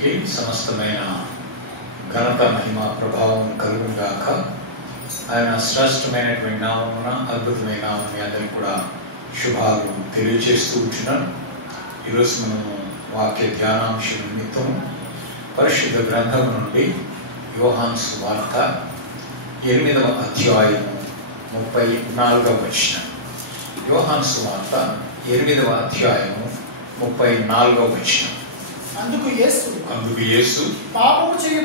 సమస్తమైన ఘనత మహిమ ప్రభావం కలుగుగాక. ఆయన శ్రేష్టమైనటువంటి నామమున అద్భుతమైన నామం మీ అందరికీ కూడా శుభాలు తెలియజేస్తూ ఉంటున్నాను. ఈరోజు మనము వాక్య ధ్యానాంశం నిమిత్తము పరిశుద్ధ గ్రంథం నుండి యోహాను సువార్త 8వ అధ్యాయము 34వ వచనం. యోహాను సువార్త 8వ అధ్యాయము 34వ వచనం. అందుకు యేసు పాపము చేయు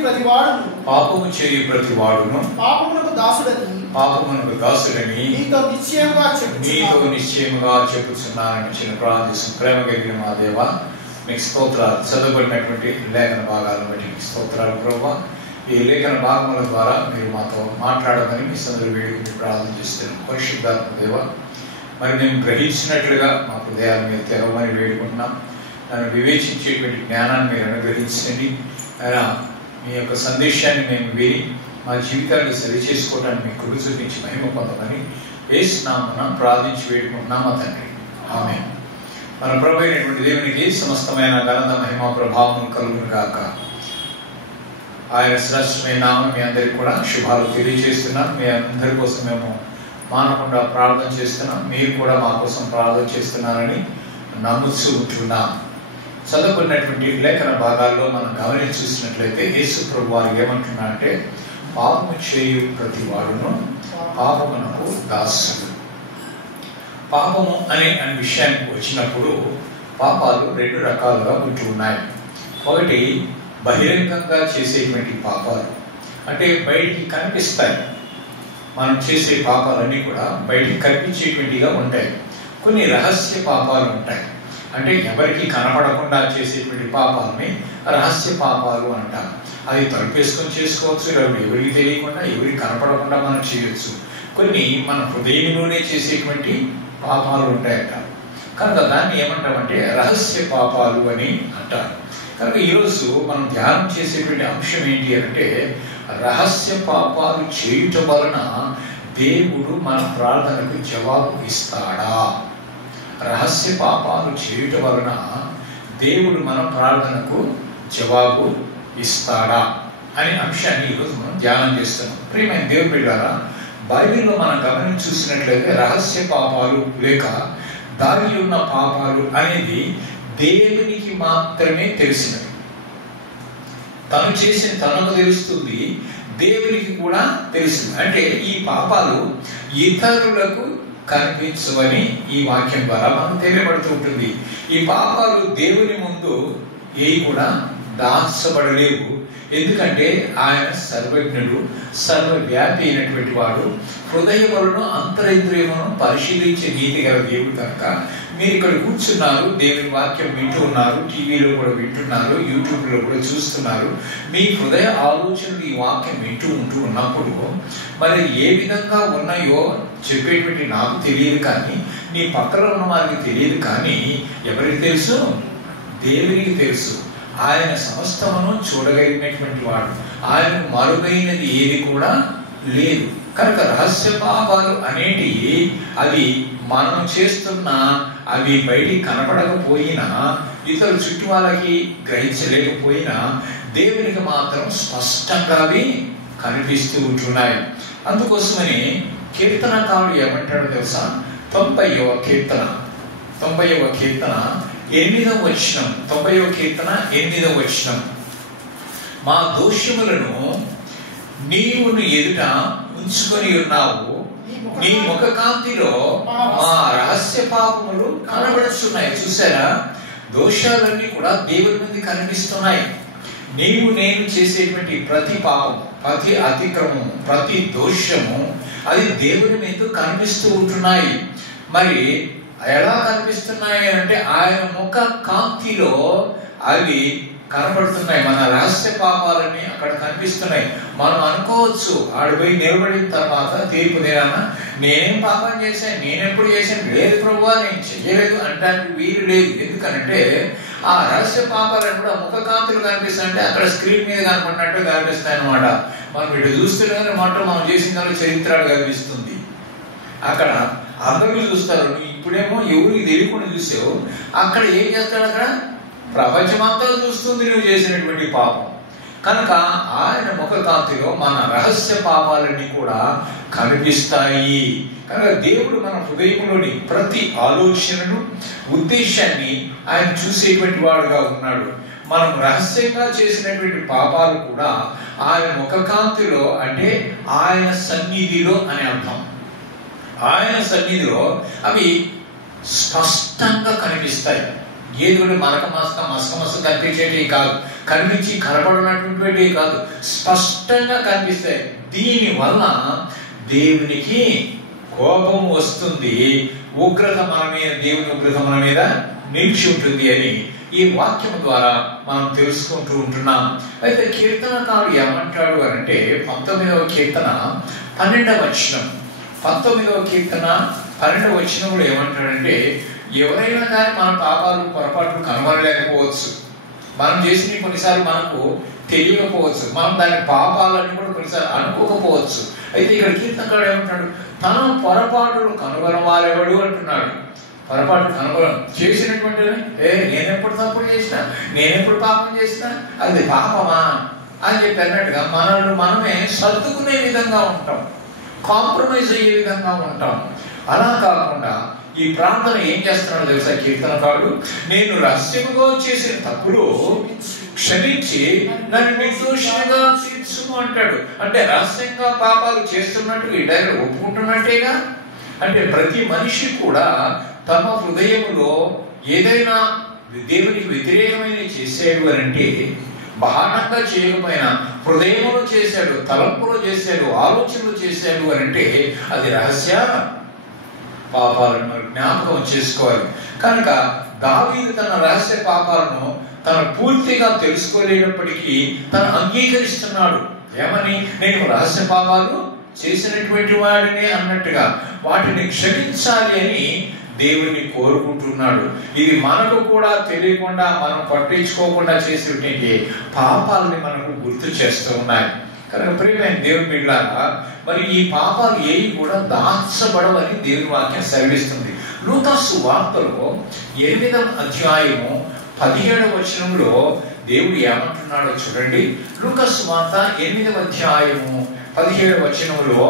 ప్రతివాడును పాపమునకు దాసుడని నీతో నిశ్చయముగా చెప్పుచున్నానని చిన్న ప్రార్థిస్తూ ప్రేమ కలిగిన మా దేవ మీకు స్తోత్రాలు. చదవబడినటువంటి లేఖన భాగాలను బట్టి మీకు స్తోత్రాలు ప్రభువా. ఈ లేఖన భాగముల ద్వారా మీరు మాతో మాట్లాడమని మీ సందరు వేడుకుని ప్రార్థన చేస్తున్నాం. పరిశుద్ధాత్మ దేవ, మరి మేము గ్రహించినట్లుగా మా హృదయాలు మీరు తెరవమని వేడుకుంటున్నాం. నన్ను వివేచించేటువంటి జ్ఞానాన్ని మీరు అనుగ్రహించండి. అయినా మీ యొక్క సందేశాన్ని మేము విని మా జీవితాన్ని సరి చేసుకోవడానికి మీకు కృప చూపించి మహిమ పొందమని యేసు నామమున ప్రార్థించి వేడుకుంటున్నాము తండ్రి. ఆమేన్. మన ప్రభు అయినటువంటి దేవునికి సమస్తమైన ఘనత మహిమ ప్రభావం కలుగును గాక. ఆయన శ్రేష్టమైన నామం మీ అందరికీ కూడా శుభాలు తెలియజేస్తున్నాం. మీ అందరి కోసం మేము మానకుండా ప్రార్థన చేస్తున్నాం. మీరు కూడా మా కోసం ప్రార్థన చేస్తున్నారని నమ్ముతూ ఉంటున్నాం. చదువుకున్నటువంటి లేఖన భాగాల్లో మనం గమనించి చూసినట్లయితే యేసు ప్రభు వారు ఏమంటున్నారంటే, పాపము చేయు ప్రతి వాడును పాపమునకు దాసుడు. పాపము అనే విషయానికి వచ్చినప్పుడు పాపాలు 2 రకాలుగా ఉంటూ ఉన్నాయి. ఒకటి బహిరంగంగా చేసేటువంటి పాపాలు, అంటే బయటికి కనిపిస్తాయి. మనం చేసే పాపాలన్నీ కూడా బయటికి కనిపించేటువంటిగా ఉంటాయి. కొన్ని రహస్య పాపాలు ఉంటాయి, అంటే ఎవరికి కనపడకుండా చేసేటువంటి పాపాలని రహస్య పాపాలు అంటాం. అది తలుపేసుకొని చేసుకోవచ్చు, ఎవరికి తెలియకుండా ఎవరికి కనపడకుండా మనం చేయొచ్చు. కొన్ని మన హృదయంలోనే చేసేటువంటి పాపాలు ఉంటాయట. కనుక దాన్ని ఏమంటామంటే రహస్య పాపాలు అని అంటారు. కనుక ఈరోజు మనం ధ్యానం చేసేటువంటి అంశం ఏంటి అంటే, రహస్య పాపాలు చేయుట వలన దేవుడు మన ప్రార్థనకు జవాబు ఇస్తాడా? రహస్య పాపాలు చేయుట వలన దేవుడు మన ప్రార్థనకు జవాబు ఇస్తాడా అనే అంశాన్ని ఈరోజు మనం ధ్యానం చేస్తున్నాం. ప్రియమైన దేవుని బిడ్డలారా, బైబిల్లో మనం గమనించి చూసినట్లయితే రహస్య పాపాలు లేక దాగి ఉన్న పాపాలు అనేది దేవునికి మాత్రమే తెలిసినవి. తను చేసిన తనకు తెలుస్తుంది, దేవునికి కూడా తెలిసింది. అంటే ఈ పాపాలు ఇతరులకు కనిపించవని ఈ వాక్యం ద్వారా మనం తెలియబడుతూ ఉంటుంది. ఈ పాపాలు దేవుని ముందు ఏవి కూడా దాచబడలేవు. ఎందుకంటే ఆయన సర్వజ్ఞుడు, సర్వవ్యాపి అయినటువంటి వాడు, హృదయములను అంతరింద్రియములను పరిశీలించే నీతి గల దేవుడు. కనుక మీరు ఇక్కడ కూర్చున్నారు, దేవుని వాక్యం వింటూ ఉన్నారు, టీవీలో కూడా వింటున్నారు, యూట్యూబ్లో కూడా చూస్తున్నారు. మీ హృదయ ఆలోచనలు ఈ వాక్యం వింటూ ఉన్నప్పుడు మరి ఏ విధంగా ఉన్నాయో చెప్పేటువంటి నాకు తెలియదు, కానీ నీ పక్కన ఉన్న వారికి తెలియదు. కానీ ఎవరికి తెలుసు? దేవునికి తెలుసు. ఆయన సమస్తమును చూడగలిగినటువంటి వాడు, ఆయనకు మరుగైనది ఏది కూడా లేదు. కనుక రహస్య పాపాలు అనేటివి అవి మనం చేస్తున్నా అవి బయటికి కనపడకపోయినా, ఇతర చుట్టూ వాళ్ళకి గ్రహించలేకపోయినా దేవునికి మాత్రం స్పష్టంగా అవి కనిపిస్తూ ఉంటున్నాయి. అందుకోసమని కీర్తనకారుడు ఏమంటాడో తెలుసా? 90వ కీర్తన 8వ కీర్తన 8వ వచనం. మా దోషములను నీవు ఎదుట ఉంచుకొని ఉన్నావు, నీ ముఖ కాంతిలో మా రహస్య పాపములు కనబడుతున్నాయి. చూసారా? దోషాలన్నీ కూడా దేవుని మీద కనిపిస్తున్నాయి. నీవు నేను చేసేటువంటి ప్రతి పాపము, ప్రతి అతిక్రమము, ప్రతి దోషము అది దేవుని మీద కనిపిస్తూ ఉంటున్నాయి. మరి ఎలా కనిపిస్తున్నాయి అంటే ఆయన ముఖ కాంతిలో అవి కనబడుతున్నాయి. మన రహస్య పాపాలని అక్కడ కనిపిస్తున్నాయి. మనం అనుకోవచ్చు, ఆడిపోయి నిలబడిన తర్వాత తీర్పు దినాన నేనేం పాపం చేశాను, నేనెప్పుడు చేశాను, లేదు ప్రభువా నేను చెయ్యలేదు అంటానికి వీలు లేదు. ఎందుకంటే ఆ రహస్య పాపాలను కూడా ముఖ కాంతులు కనిపిస్తాయంటే అక్కడ స్క్రీన్ మీద కనపడినట్టు కనిపిస్తాయి అన్నమాట. మనం ఇటు చూస్తూనే మాట మనం చేసిన దానిలో చరిత్రలు కనిపిస్తుంది. అక్కడ అందరూ చూస్తారు. ఇప్పుడేమో ఎవరికి తెలియకుండా చూసావు, అక్కడ ఏం చేస్తాడు? అక్కడ ప్రపంచమంతా చూస్తుంది నువ్వు చేసినటువంటి పాపం. కనుక ఆయన ముఖకాంతిలో మన రహస్య పాపాలన్నీ కూడా కనిపిస్తాయి. కనుక దేవుడు మన హృదయంలోని ప్రతి ఆలోచనను, ఉద్దేశాన్ని ఆయన చూసేటువంటి వాడుగా ఉన్నాడు. మనం రహస్యంగా చేసినటువంటి పాపాలు కూడా ఆయన ముఖకాంతిలో, అంటే ఆయన సన్నిధిలో అని అర్థం. ఆయన సన్నిధిలో అవి స్పష్టంగా కనిపిస్తాయి. ఏది కూడా మసక కనిపించేటివి కాదు, కనిపించి కనపడినటువంటివి కాదు, స్పష్టంగా కనిపిస్తాయి. దీని వల్ల దేవునికి కోపం వస్తుంది, ఉగ్రత మన మీద, దేవుని ఉగ్రత మన మీద నిలిచి ఉంటుంది అని ఈ వాక్యం ద్వారా మనం తెలుసుకుంటూ ఉంటున్నాం. అయితే కీర్తనకారుడు ఏమంటాడు అంటే 19వ కీర్తన 12వ వచనం, 19వ కీర్తన 12వ వచనంలో ఏమంటాడంటే, ఎవరైనా కానీ మన పాపాలు పొరపాట్లు కనుగొనలేకపోవచ్చు, మనం చేసిన కొన్నిసార్లు మనకు తెలియకపోవచ్చు, మనం దాని పాపాలని కూడా కొన్నిసార్లు అనుకోకపోవచ్చు. అయితే ఇక్కడ కీర్తనకారుడు ఏమంటాడు, తన పొరపాటును కనుగొనవాలెవడు అంటున్నాడు. పొరపాటు కనుగొన చేసినటువంటి నేనెప్పుడు తప్పుడు చేసినా, నేనెప్పుడు పాపం చేసినా అది పాపమా అని చెప్పి అన్నట్టుగా మనల్ని మనమే సర్దుకునే విధంగా ఉంటాం, కాంప్రమైజ్ అయ్యే విధంగా ఉంటాం. అలా కాకుండా ఈ ప్రార్థన ఏం చేస్తున్నాడో తెలుసా కీర్తనకారుడు, నేను రహస్యముగా చేసిన తప్పులు క్షమించి నన్ను నిర్దోషిగా తీర్చుము అంటాడు. అంటే రహస్యంగా పాపాలు చేస్తున్నట్టుగా డైరెక్ట్ ఒప్పుకుంటున్నట్టేగా. అంటే ప్రతి మనిషి కూడా తమ హృదయములో ఏదైనా దేవునికి వ్యతిరేకమైన చేశాడు అంటే, బాహటంగా చేయకపోయినా హృదయంలో చేశాడు, తలంపులో చేశాడు, ఆలోచనలు చేశాడు అంటే అది రహస్య పాపాలను జ్ఞాపకం చేసుకోవాలి. కనుక దావీదు తన రహస్య పాపాలను తను పూర్తిగా తెలుసుకోలేనప్పటికీ తను అంగీకరిస్తున్నాడు. ఏమని? నేను రహస్య పాపాలు చేసినటువంటి వాడిని అన్నట్టుగా వాటిని క్షమించాలి అని దేవుణ్ణి కోరుకుంటున్నాడు. ఇది మనకు కూడా తెలియకుండా, మనం పట్టించుకోకుండా చేసేటువంటి పాపాలని మనకు గుర్తు చేస్తూ ఉన్నాయి. కనుక ప్రియమైన దేవుని బిడ్డలారా, మరి ఈ పాపాలు ఏవి కూడా దాచబడవని దేవుని వాక్యం సెలవిస్తుంది. లూకా సువార్తలో 8వ అధ్యాయము 17వ వచనంలో దేవుడు ఏమంటున్నాడో చూడండి. లూకా సువార్త 8వ అధ్యాయము 17వ వచనంలో,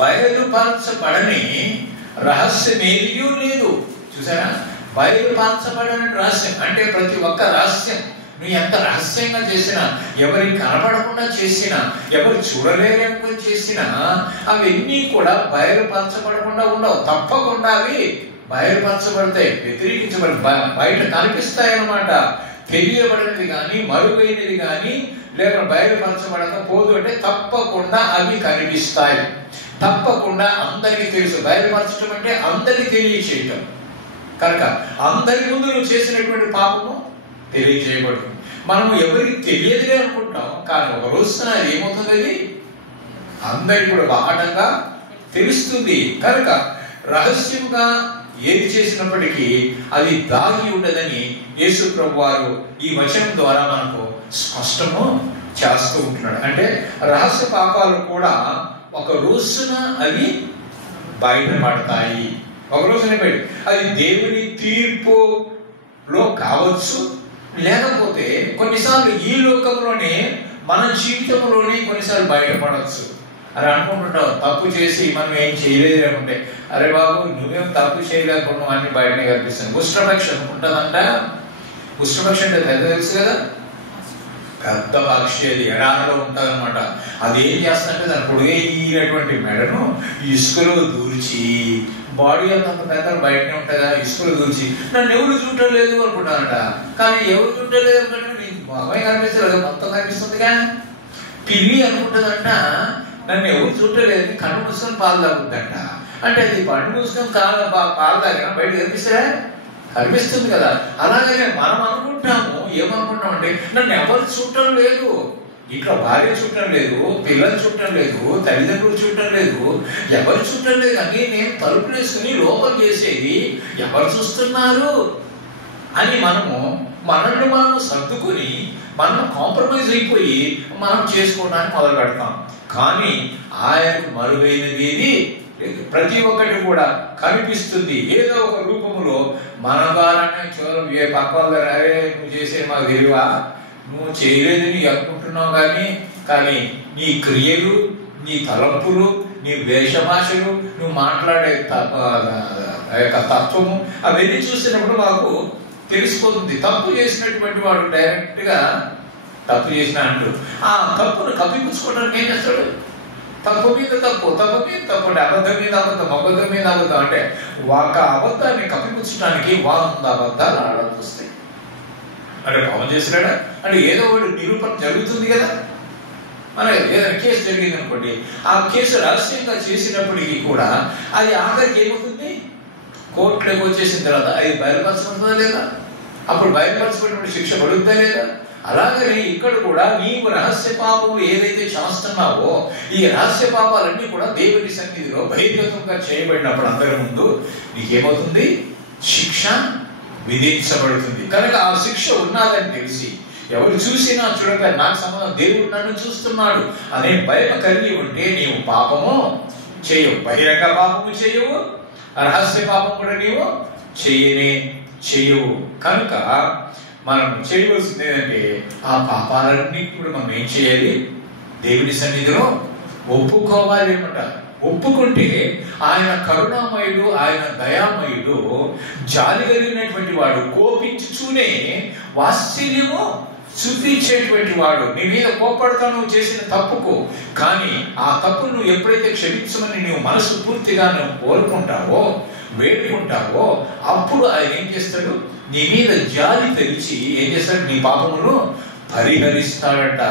బయలుపరచబడని రహస్యమేదియూ లేదు. చూసారా? బయలుపరచబడని రహస్యం అంటే ప్రతి ఒక్క రహస్యం నువ్వు ఎంత రహస్యంగా చేసినా, ఎవరికి కనపడకుండా చేసినా, ఎవరు చూడలేరనుకొని చేసినా అవన్నీ కూడా బయలుపరచబడకుండా ఉండవు. తప్పకుండా అవి బయలుపరచబడతాయి, వ్యతిరేకించబడి బయట కనిపిస్తాయి అన్నమాట. తెలియబడినది కానీ, మరుగైనది కానీ లేక బయలుపరచబడకపోదు అంటే తప్పకుండా అవి కనిపిస్తాయి. తప్పకుండా అందరికీ తెలుసు. బయలుపరచడం అంటే అందరికీ తెలియచేయటం. కనుక అందరి ముందు నువ్వు చేసినటువంటి పాపము తెలియజేయబడుతుంది. మనము ఎవరికి తెలియదులే అనుకుంటాం, కానీ ఒక రోజున ఏమవుతుంది, అది అందరికి కూడా బాహటంగా తెలుస్తుంది. కనుక రహస్యంగా ఏది చేసినప్పటికీ అది దాగి ఉండదని యేసు ప్రభు వారు ఈ వచనం ద్వారా మనకు స్పష్టము చేస్తూ ఉంటున్నాడు. అంటే రహస్య పాపాలు కూడా ఒక రోజున అవి బయటపడతాయి. ఒక రోజున అది దేవుని తీర్పులో కావచ్చు, లేకపోతే కొన్నిసార్లు ఈ లోకంలోనే మన జీవితంలోనే కొన్నిసార్లు బయటపడవచ్చు. అని అనుకుంటుంటావు, తప్పు చేసి మనం ఏం చేయలేదు అనుకుంటే, అరే బాబు నువ్వేం తప్పు చేయలేకుండా అన్ని బయటనే కనిపిస్తుంది. ఉష్ట్రపక్ష ఉంటుందంట. ఉష్ట్రపక్ష అంటే తెలుసు కదా, పెద్ద పక్షి, అది ఎడారిలో ఉంటుంది అనమాట. అది ఏం చేస్తుందంటే దాని పొడిగైనటువంటి మెడను ఇసుకలో దూర్చి, బాడీ అంత పెద్ద బయటనే ఉంటుందా, ఇసుకలో దూర్చి నన్ను ఎవరు చూడలేదు అనుకుంటానంట. కానీ ఎవరు చూడలేదు అనుకుంటే నీకు బాబాయ్ కనిపిస్తుంది కదా, మొత్తం కనిపిస్తుందిగా. పిల్లి అనుకుంటుందంట నన్ను ఎవరు చూడలేదు, కన్ను మూసుకొని పాలు తాగుతుందంట. అంటే అది పండు మూసుకొని పాలు తాగినా బయట కనిపిస్తుందా? కనిపిస్తుంది కదా. అలాగే మనం అనుకుంటాము, ఏమనుకుంటామంటే నన్ను ఎవరు చూడటం లేదు, ఇంట్లో భార్య చూడటం లేదు, పిల్లలు చూడటం లేదు, తల్లిదండ్రులు చూడటం లేదు, ఎవరు చూడటం లేదు అని నేను తలుపులు వేసుకుని లోపల చేసేది ఎవరు చూస్తున్నారు అని మనల్ని మనం సర్దుకుని మనం కాంప్రమైజ్ అయిపోయి మనం చేసుకోవడానికి మొదలు పెడతాం. కానీ ఆయనకు మరువైనది ఏది ప్రతి ఒక్కటి కూడా కనిపిస్తుంది ఏదో ఒక రూపంలో. మన ద్వారానే చూడడం ఏ పక్క అరే నువ్వు చేసేది మాకు తెలియవా, నువ్వు చేయలేదని అనుకుంటున్నావు, కానీ నీ క్రియలు, నీ తలంపులు, నీ వేషభాషలు, నువ్వు మాట్లాడే యొక్క తత్వము అవన్నీ చూసినప్పుడు మాకు తెలిసిపోతుంది. తప్పు చేసినటువంటి వాడు డైరెక్ట్ గా తప్పు చేసిన అంటూ ఆ తప్పును కప్పిపుచ్చుకోవడానికి ఏం చేస్తాడు? తప్పు మీద తప్పు, తప్పు మీద తప్పు అంటే అబద్ధం మీద అబద్ధం, అబద్ధం మీద అబద్ధం అంటే ఒక అబద్ధాన్ని కప్పిపుచ్చడానికి 100 అబద్ధాలు ఆడాల్సి వస్తాయి. అంటే పాపం చేసినాడా అంటే ఏదో ఒకటి నిరూపణ జరుగుతుంది కదా. మనకి ఏదైనా కేసు జరిగింది అనుకోండి, ఆ కేసు రహస్యంగా చేసినప్పటికీ కూడా అది ఆఖరికి ఏమవుతుంది? కోర్టులోకి వచ్చేసిన తర్వాత అది బయలుపరచబడుతుందా లేదా? అప్పుడు బయలుపరచబడినప్పుడు శిక్ష పడుతుందా లేదా? అలాగనే ఇక్కడ కూడా నీవు రహస్య పాపము ఏదైతే చేస్తున్నావో ఈ రహస్య పాపాలన్నీ కూడా దేవుని సన్నిధిలో బహిర్గతంగా చేయబడినప్పుడు అందరి ముందు నీకేమవుతుంది? శిక్ష విధించబడుతుంది. కనుక ఆ శిక్ష ఉన్నదని తెలిసి ఎవరు చూసినా చూడక నాకు సంబంధం, దేవుడు నన్ను చూస్తున్నాడు అనే భయం కలిగి ఉంటే నీవు పాపము చేయవు. బహిరంగ పాపము చేయవు, రహస్య పాపం కూడా నీవు చేయవు. కనుక మనం చేయవలసింది ఏంటంటే ఆ పాపాలన్నీ కూడా మనం ఏం చేయాలి? దేవుని సన్నిధిలో ఒప్పుకోవాలి అనమాట. ఒప్పుకుంటే ఆయన కరుణామయుడు, ఆయన దయామయుడు, జాలి కలిగినటువంటి వాడు, కోపించుచూనే వాత్సల్యము చూపించేటువంటి వాడు. నీ మీద కోపడతా నువ్వు చేసిన తప్పుకు, కానీ ఆ తప్పు నువ్వు ఎప్పుడైతే క్షమించమని నువ్వు మనసు పూర్తిగా నువ్వు కోరుకుంటావో, వేడుకుంటావో, అప్పుడు ఆయన ఏం చేస్తాడు? నీ మీద జాలి తెలిసి ఏం చేస్తాడు? నీ పాపమును పరిహరిస్తాడట,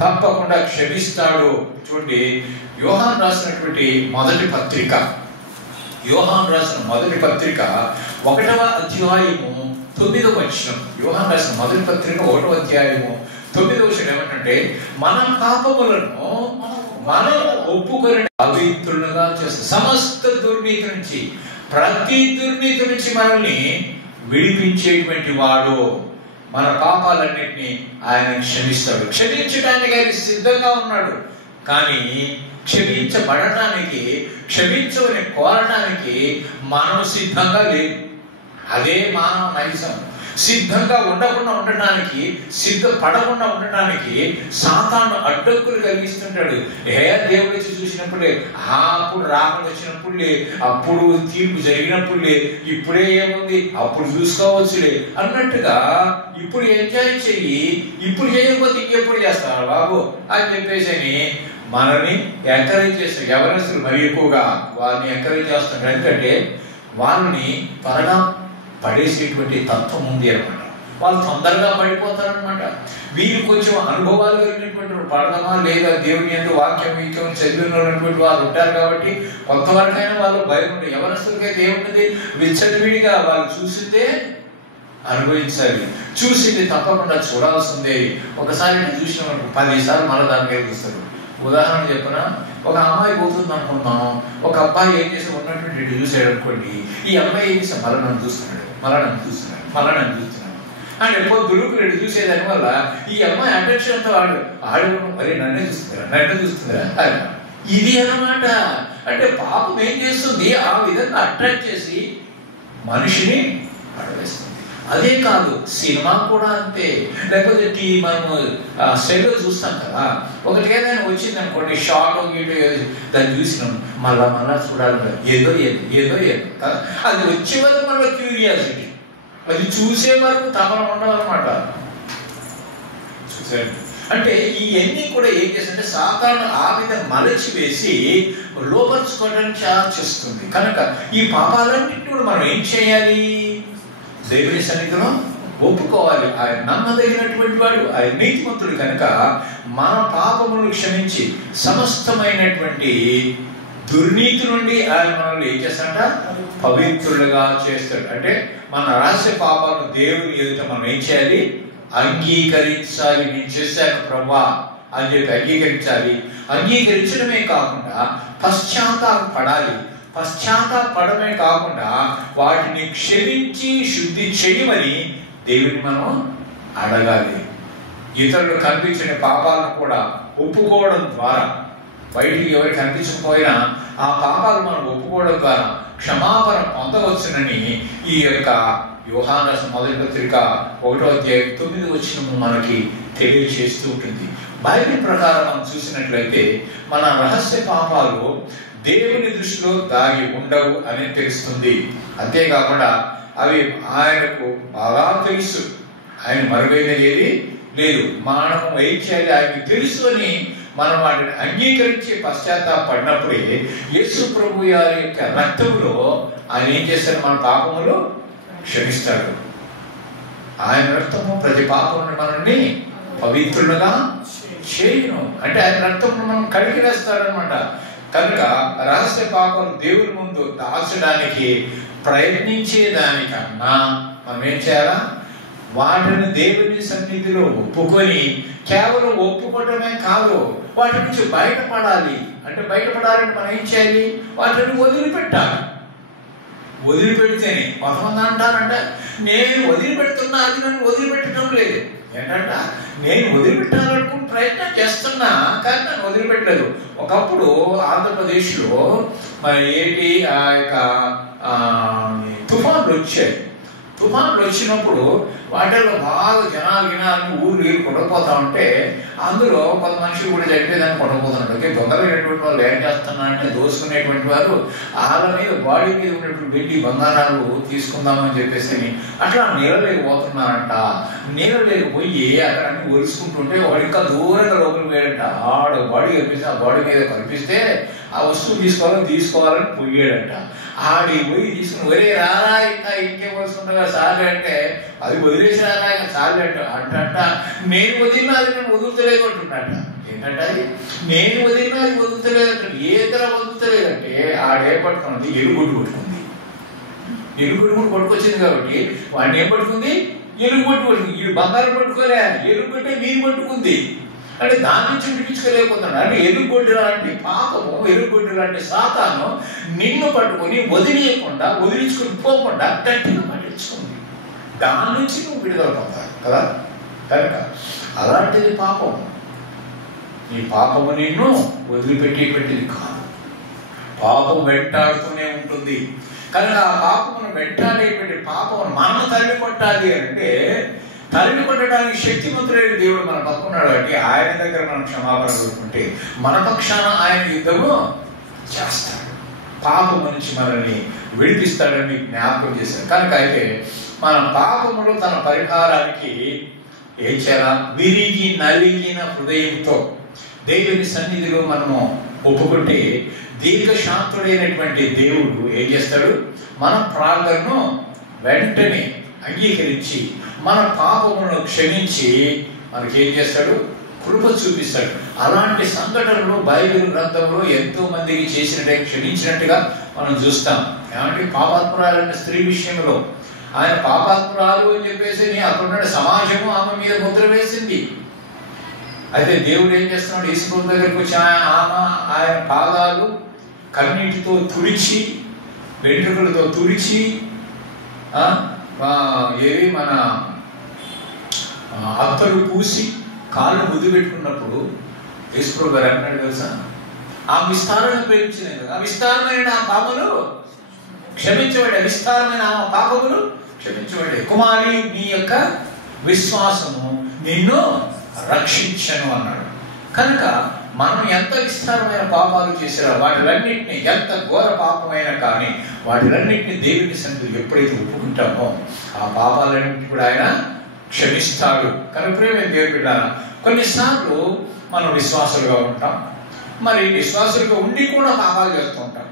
తప్పకుండా క్షమిస్తాడు. చూడండి, యోహాను రాసినటువంటి మొదటి పత్రిక, యోహాను రాసిన మొదటి పత్రిక 1వ అధ్యాయము 9వ వచనం. యోహాను రాసిన మొదటి పత్రిక 1వ అధ్యాయము 9వ వచనం ఏమంటే, మన పాపములను మనం ఒప్పుకొని పవిత్రులుగా చేస్తాం. సమస్త దుర్నీతి నుంచి, ప్రతి దుర్నీతి నుంచి మనల్ని విడిపించేటువంటి వాడు. మన పాపాలన్నింటినీ ఆయన క్షమిస్తాడు. క్షమించడానికి ఆయన సిద్ధంగా ఉన్నాడు, కానీ క్షమించబడటానికి, క్షమించమని కోరటానికి మనం సిద్ధంగా లేదు. అదే మానవ నైజం. సిద్ధంగా ఉండడానికి, సిద్ధపడకుండా ఉండటానికి సాతాను అడ్డంకులు కలిగిస్తుంటాడు. దేవుడు వచ్చి చూసినప్పుడే, అప్పుడు రాకుండా వచ్చినప్పుడులే, అప్పుడు తీర్పు జరిగినప్పుడులే, ఇప్పుడే ఏముంది, అప్పుడు చూసుకోవచ్చులే అన్నట్టుగా ఇప్పుడు ఎంజాయ్ చెయ్యి, ఇప్పుడు చేయకపోతే ఇంకెప్పుడు చేస్తాను బాబు అని చెప్పేసి మనల్ని ఎంకరేజ్ చేస్తారు. ఎవరసలు మరి ఎక్కువగా వారిని ఎంకరేజ్ చేస్తున్నారు. ఎందుకంటే వాళ్ళని త్వరగా పడేసేటువంటి తత్వం ఉంది అనమాట. వాళ్ళు తొందరగా పడిపోతారనమాట. వీరు కొంచెం అనుభవాలు కలిగినటువంటి పడదమా లేదా దేవుని యందు వాక్యం చదివినటువంటి వారు ఉంటారు కాబట్టి కొంతవరకైనా వాళ్ళు భయం ఉండే. ఎవరస్తులకైతే ఏముంటుంది? విచ్చలవిడిగా వాళ్ళు చూసిందే అనుభవించాలి, చూసింది తప్పకుండా చూడాల్సిందే. ఒకసారి చూసిన 10 సార్లు మళ్ళీ దానికై చూస్తారు. ఉదాహరణ చెప్పిన, ఒక అమ్మాయి పోతుంది అనుకుందాం, ఒక అబ్బాయి ఏం చేసి ఉన్నటువంటి చూసాడు అనుకోండి, ఈ అమ్మాయి ఏం చేసి మళ్ళీ నన్ను చూస్తున్నాడు అని పొద్దులు రెండు చూసేదాని వల్ల ఈ అమ్మాయి అటెన్షన్తో ఆడు మరి నన్నే చూస్తుందిరా ఇది అన్నమాట. అంటే పాపం ఏం చేస్తుంది? ఆ విధంగా అట్రాక్ట్ చేసి మనిషిని పడవేస్తుంది. అదే కాదు, సినిమా కూడా అంతే. లేకపోతే మనము సెల్లో చూస్తాం కదా, ఒకటి ఏదైనా వచ్చింది అనుకోండి, షార్ట్ దాన్ని చూసినాం, మళ్ళా చూడాలి, ఏదో కదా. అది వచ్చే వరకు మళ్ళీ క్యూరియాసిటీ, అది చూసే వరకు తపన ఉండవన్నమాట. చూసారు అంటే ఇవన్నీ కూడా ఏం చేస్తుంటే సాతాను ఆ విధంగా మలచి వేసి లోపరుచుకోవడానికి చాలా చేస్తుంది. కనుక ఈ పాపాలన్నింటినీ కూడా మనం ఏం చేయాలి? దేవుని సన్నిధిలో ఒప్పుకోవాలి. ఆయన నమ్మదగినటువంటి వాడు, ఆయన నీతిమంతుడు. కనుక మన పాపములను క్షమించి సమస్తమైనటువంటి దుర్నీతి నుండి ఆయన మనల్ని ఏం చేస్తాడ? పవిత్రులుగా చేస్తాడు. అంటే మన రహస్య పాపాలను దేవుని ఎదుట మనం ఏం చేయాలి? అంగీకరించాలి. నేను చేశాను ప్రభువా అని చెప్పి అంగీకరించాలి. అంగీకరించడమే కాకుండా పశ్చాత్తాపడాలి. పశ్చాత్తాపడమే కాకుండా వాటిని క్షమించి శుద్ధి చేయమని దేవుని మనం అడగాలి. ఇతరులు కనిపించిన పాపాలను కూడా ఒప్పుకోవడం ద్వారా బయటికి ఎవరికి కనిపించకపోయినా ఆ పాపాలు మనం ఒప్పుకోవడం ద్వారా క్షమాపణ పొందవచ్చునని ఈ యొక్క యోహాను మొదటి పత్రిక 1:9 మనకి తెలియజేస్తూ ఉంటుంది. బైబిల్ ప్రకారం మనం చూసినట్లయితే మన రహస్య పాపాలు దేవుని దృష్టిలో దాగి ఉండవు అని తెలుస్తుంది. అంతేకాకుండా అవి ఆయనకు బాగా తెలుసు. ఆయన మరుగైనది ఏది లేదు. మనం ఏం చేయాలి ఆయనకు తెలుసు అని మనం వాటిని అంగీకరించి పశ్చాత్తాపడినప్పుడే యేసు ప్రభు గారి యొక్క రక్తములో ఆయన ఏం చేస్తాడు? మన పాపములు క్షమిస్తాడు. ఆయన రక్తము ప్రతి పాపమును మనల్ని పవిత్రులుగా చేయును. అంటే ఆయన రక్తమును మనం కడిగి వేస్తాడనమాట. కనుక రహస్య పాపం దేవుని ముందు దాచడానికి ప్రయత్నించేదానికన్నా మనం ఏం చేయాలా? వాటిని దేవుని సన్నిధిలో ఒప్పుకొని, కేవలం ఒప్పుకోవటమే కాదు, వాటి నుంచి బయటపడాలి. అంటే బయటపడాలంటే మనం ఏం చేయాలి? వాటిని వదిలిపెట్టాలి. వదిలిపెడితేనే కొంతమంది అంటారంటే నేను వదిలిపెడుతున్నా, అది నన్ను వదిలిపెట్టడం లేదు. ఏంటంటే నేను వదిలిపెట్టాలనుకుని ప్రయత్నం చేస్తున్నా, కానీ నన్ను వదిలిపెట్టలేదు. ఒకప్పుడు ఆంధ్రప్రదేశ్లో మరి ఏంటి ఆ యొక్క తుఫాన్లు వచ్చాయి. తుఫాన్లు వచ్చినప్పుడు వాటిల్లో బాగా జనాలు ఊరు నీళ్ళు కొట్టకపోతా ఉంటే అందులో కొంత మనుషులు కూడా చనిపోయేదాన్ని కొట్టకపోతున్నాడు. ఓకే, దొంగలైనటువంటి వాళ్ళు ఏం చేస్తున్నారంటే దోసుకునేటువంటి వారు వాళ్ళ మీద బాడీ మీద ఉన్నటువంటి వెండి బంగారాలు తీసుకుందామని చెప్పేసి అట్లా నీళ్ళలేకపోతున్నారంట. నీళ్ళలేకపోయి అక్కడ అన్ని ఒలుసుకుంటుంటే వాడు ఇంకా దూరంగా లోపలికి పోయాడంట. ఆడ బాడీ కనిపిస్తే ఆ బాడీ మీద కనిపిస్తే ఆ వస్తువు తీసుకోవాలని పోయాడంట. ఆడి పోయి తీసుకుని ఒరే రారా ఇంకా ఇంకేం వస్తుండగా సార్ అంటే అది వదిలేసి రారా ఇంకా సార్ అంట నేను వదిలినా అది నేను వదులుతలేదు అంటున్నట్ట. ఏంటంటే అది నేను వదిలినా అది వదులుతలేదు అంటే ఏ ధర వదులుతలేదంటే ఆడే పట్టుకున్నది ఎలుగుడ్డు పట్టుకుంది. ఎలుగుడ్డు పట్టుకొచ్చింది కాబట్టి వాడిని ఏం పట్టుకుంది? ఎలుగుబొట్టు పట్టుకుంది. ఈ బంగారం పట్టుకోలే, ఎలుగుబొట్టే మీరు పట్టుకుంది. అంటే దాని నుంచి విడిపించుకోలేకపోతున్నాడు. అంటే ఎలుగుబొట్టు లాంటి పాపము, ఎలుగుబొట్టు లాంటి సాతాను నిన్ను పట్టుకొని వదిలేయకుండా, వదిలించుకుని పోకుండా గట్టిగా పట్టించుకుంది. దాని నుంచి నువ్వు విడుదల పొందాలి కదా. కనుక అలాంటిది పాపం. ఈ పాపము నిన్ను వదిలిపెట్టేటువంటిది కాదు. పాపం వెంటాడుతూనే ఉంటుంది. కనుక ఆ పాపమును వెంటాడేటువంటి పాపమును మనం తల్లి కొట్టాలి అంటే తల్లి కొట్టడానికి శక్తిమంతుడైన దేవుడు మన పక్కన్నాడు కాబట్టి ఆయన దగ్గర మనం క్షమాపణ కోరుకుంటే మన పక్షాన ఆయన యుద్ధము చేస్తాడు. పాపము నుంచి మనల్ని విడిపిస్తాడని జ్ఞాపకం చేశాడు. కనుక అయితే మన పాపములు తన పరిహారానికి ఏం చేయాలా? విరిగి నలిగిన హృదయంతో దేవుని సన్నిధిలో మనము ఒప్పుకుంటే దీర్ఘశాంతుడైనటువంటి దేవుడు ఏం చేస్తాడు? మన ప్రార్థనను వెంటనే అంగీకరించి మన పాపములను క్షమించి మనకేం చేస్తాడు? కృప చూపిస్తాడు. అలాంటి సంఘటనలు బైబిల్ గ్రంథంలో ఎంతో మందికి చేసినట్టే క్షమించినట్టుగా మనం చూస్తాం. ఏమంటే పాపాత్మురాలైన స్త్రీ విషయంలో ఆయన పాపాత్మురాలు అని చెప్పేసి అక్కడున్న సమాజము ఆమె మీద ముద్ర వేసింది. అయితే దేవుడు ఏం చేస్తున్నాడు? యేసు దగ్గరకు వచ్చి ఆయన పాదాలు కన్నీటితో తుడిచి, వెంట్రుకలతో తుడిచి, ఏవి మన అత్తరు పూసి కాళ్ళు ముద్దు పెట్టుకున్నప్పుడు యేసు గారు అన్నాడు తెలుసా? ఆ విస్తారమైన ప్రేమించినాయి కదా, ఆ విస్తారమైన ఆ పాపములు క్షమించబడే, విస్తారమైన ఆ పాపములు క్షమించబడే. కుమారి నీ యొక్క విశ్వాసము నిన్ను రక్షించను అన్నాడు. కనుక మనం ఎంత విస్తారమైన పాపాలు చేసినా వాటిలన్నింటినీ, ఎంత ఘోర పాపమైనా కానీ వాటిలన్నింటినీ దేవుని సన్నిధిలో ఎప్పుడైతే ఒప్పుకుంటామో ఆ పాపాలన్నింటినీ కూడా ఆయన క్షమిస్తాడు. కనుక ప్రేమ దేవుని బిడ్డలారా, కొన్నిసార్లు మనం విశ్వాసులుగా ఉంటాం, మరి విశ్వాసులుగా ఉండి కూడా పాపాలు చేస్తూ ఉంటాం.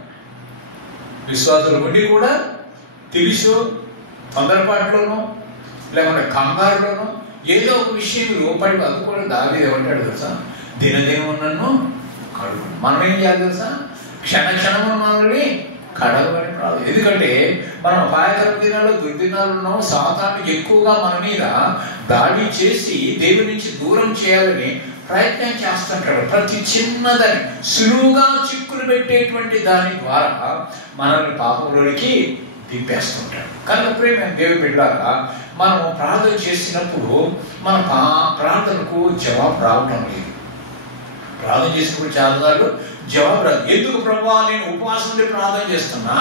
విశ్వాసులు ఉండి కూడా తెలుసు తొందరపాటులోనూ లేకుంటే కంగారులోనూ ఏదో ఒక విషయంలో పడి అందుకోవడం దావీదు ఏమంటాడు తెలుసా? దినదినము నన్ను కడుగు. మనం ఏం చేయాలి తెలుసా? క్షణక్షణము మనల్ని కడగమని రాదు. ఎందుకంటే మనం అపాయకర దినాలు, దుర్దినాలు ఉన్నాము. సాతాను ఎక్కువగా మన మీద దాడి చేసి దేవుడి నుంచి దూరం చేయాలని ప్రయత్నం చేస్తుంటాడు. ప్రతి చిన్నదాన్ని సులువుగా చిక్కులు పెట్టేటువంటి దాని ద్వారా మనల్ని పాపంలోనికి దింపేస్తుంటాడు. కనుక ప్రేమ దేవుని బిడ్డలారా, మనం ప్రార్థన చేసినప్పుడు మన ప్రార్థనకు జవాబు రావటం లేదు. ప్రార్థన చేసినప్పుడు చాలాసార్లు జవాబు రాదు. ఎందుకు ప్రభువా, నేను ఉపవాసం ఉండి ప్రార్థన చేస్తున్నా,